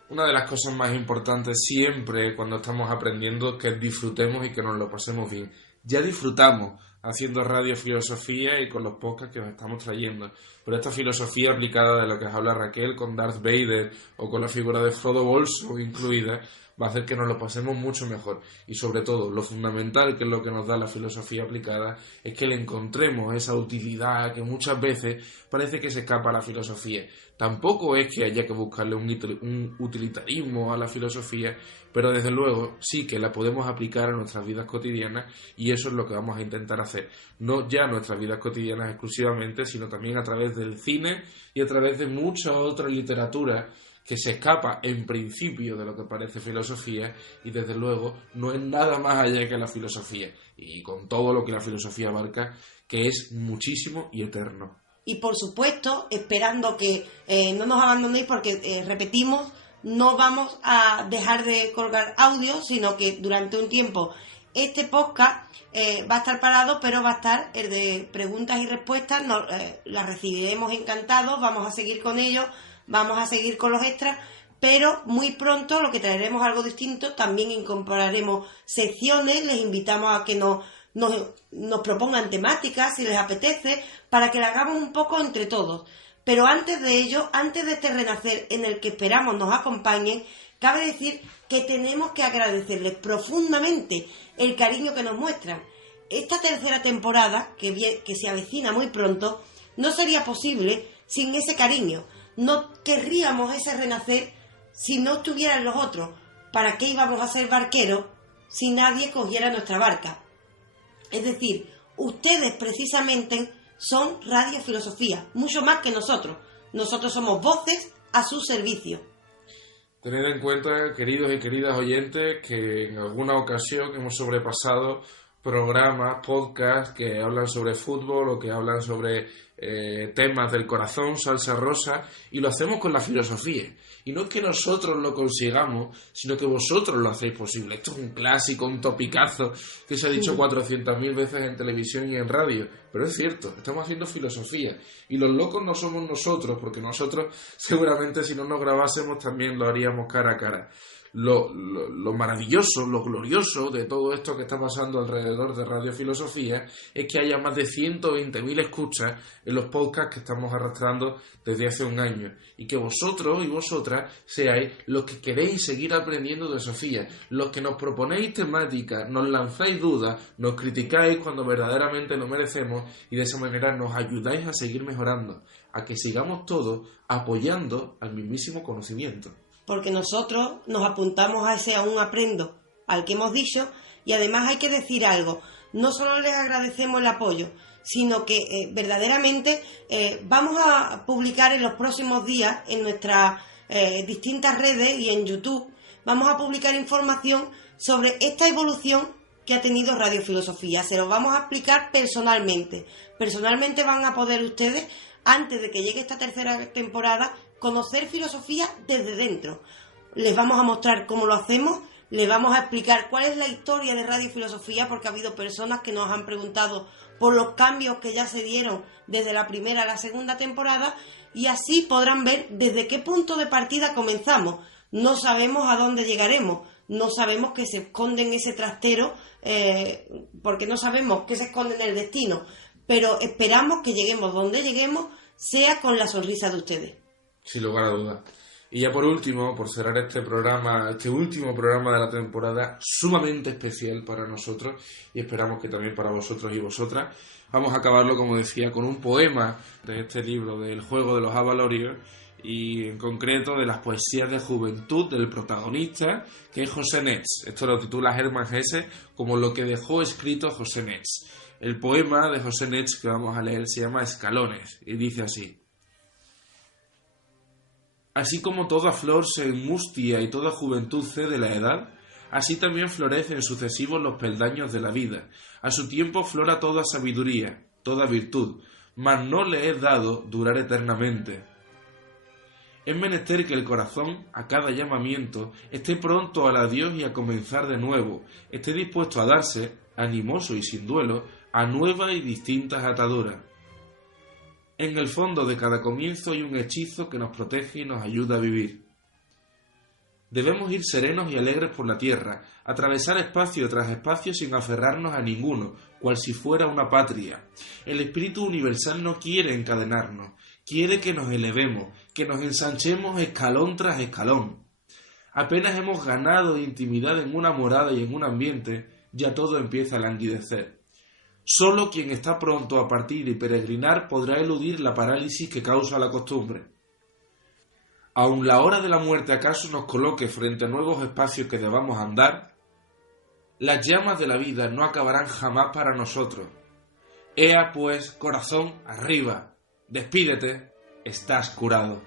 Una de las cosas más importantes siempre cuando estamos aprendiendo es que disfrutemos y que nos lo pasemos bien. Ya disfrutamos haciendo Radio Filosofía y con los podcasts que os estamos trayendo, pero esta filosofía aplicada de lo que os habla Raquel con Darth Vader o con la figura de Frodo Bolso incluida, va a hacer que nos lo pasemos mucho mejor. Y sobre todo, lo fundamental, que es lo que nos da la filosofía aplicada, es que le encontremos esa utilidad que muchas veces parece que se escapa a la filosofía. Tampoco es que haya que buscarle un utilitarismo a la filosofía, pero desde luego sí que la podemos aplicar a nuestras vidas cotidianas y eso es lo que vamos a intentar hacer. No ya nuestras vidas cotidianas exclusivamente, sino también a través del cine y a través de mucha otra literatura que se escapa en principio de lo que parece filosofía y desde luego no es nada más allá que la filosofía y con todo lo que la filosofía abarca, que es muchísimo y eterno. Y por supuesto, esperando que no nos abandonéis porque, repetimos, no vamos a dejar de colgar audio, sino que durante un tiempo este podcast va a estar parado, pero va a estar el de preguntas y respuestas, las recibiremos encantados, vamos a seguir con ellos. Vamos a seguir con los extras, pero muy pronto lo que traeremos algo distinto, también incorporaremos secciones, les invitamos a que nos propongan temáticas si les apetece, para que la hagamos un poco entre todos. Pero antes de ello, antes de este renacer en el que esperamos nos acompañen, cabe decir que tenemos que agradecerles profundamente el cariño que nos muestran. Esta tercera temporada, que se avecina muy pronto, no sería posible sin ese cariño. No querríamos ese renacer si no estuvieran los otros. ¿Para qué íbamos a ser barqueros si nadie cogiera nuestra barca? Es decir, ustedes precisamente son Radio Filosofía, mucho más que nosotros. Nosotros somos voces a su servicio. Tened en cuenta, queridos y queridas oyentes, que en alguna ocasión hemos sobrepasado programas, podcasts que hablan sobre fútbol o que hablan sobre temas del corazón, salsa rosa, y lo hacemos con la filosofía. Y no es que nosotros lo consigamos, sino que vosotros lo hacéis posible. Esto es un clásico, un topicazo que se ha dicho 400.000 veces en televisión y en radio, pero es cierto, estamos haciendo filosofía. Y los locos no somos nosotros, porque nosotros seguramente si no nos grabásemos también lo haríamos cara a cara. Lo maravilloso, lo glorioso de todo esto que está pasando alrededor de Radio Filosofía es que haya más de 120.000 escuchas en los podcasts que estamos arrastrando desde hace un año, y que vosotros y vosotras seáis los que queréis seguir aprendiendo de Sofía, los que nos proponéis temáticas, nos lanzáis dudas, nos criticáis cuando verdaderamente lo merecemos, y de esa manera nos ayudáis a seguir mejorando, a que sigamos todos apoyando al mismísimo conocimiento. Porque nosotros nos apuntamos a ese aún aprendo, al que hemos dicho, y además hay que decir algo, no solo les agradecemos el apoyo, sino que verdaderamente vamos a publicar en los próximos días en nuestras distintas redes y en YouTube, vamos a publicar información sobre esta evolución que ha tenido Radio Filosofía. Se los vamos a explicar personalmente. Personalmente van a poder ustedes, antes de que llegue esta tercera temporada, conocer filosofía desde dentro. Les vamos a mostrar cómo lo hacemos, les vamos a explicar cuál es la historia de Radio Filosofía, porque ha habido personas que nos han preguntado por los cambios que ya se dieron desde la primera a la segunda temporada, y así podrán ver desde qué punto de partida comenzamos. No sabemos a dónde llegaremos, no sabemos qué se esconde en ese trastero, porque no sabemos qué se esconde en el destino, pero esperamos que lleguemos donde lleguemos, sea con la sonrisa de ustedes. Sin lugar a dudas. Y ya por último, por cerrar este programa, este último programa de la temporada, sumamente especial para nosotros, y esperamos que también para vosotros y vosotras, vamos a acabarlo, como decía, con un poema de este libro, del Juego de los Avalorios, y en concreto de las poesías de juventud del protagonista, que es José Nets. Esto lo titula Hermann Hesse como lo que dejó escrito José Nets. El poema de José Nets que vamos a leer se llama Escalones, y dice así: así como toda flor se enmustia y toda juventud cede la edad, así también florecen sucesivos los peldaños de la vida. A su tiempo flora toda sabiduría, toda virtud, mas no le es dado durar eternamente. Es menester que el corazón, a cada llamamiento, esté pronto al adiós y a comenzar de nuevo, esté dispuesto a darse, animoso y sin duelo, a nuevas y distintas ataduras. En el fondo de cada comienzo hay un hechizo que nos protege y nos ayuda a vivir. Debemos ir serenos y alegres por la tierra, atravesar espacio tras espacio sin aferrarnos a ninguno, cual si fuera una patria. El espíritu universal no quiere encadenarnos, quiere que nos elevemos, que nos ensanchemos escalón tras escalón. Apenas hemos ganado intimidad en una morada y en un ambiente, ya todo empieza a languidecer. Solo quien está pronto a partir y peregrinar podrá eludir la parálisis que causa la costumbre. Aun la hora de la muerte acaso nos coloque frente a nuevos espacios que debamos andar, las llamas de la vida no acabarán jamás para nosotros. Ea pues, corazón, arriba, despídete, estás curado.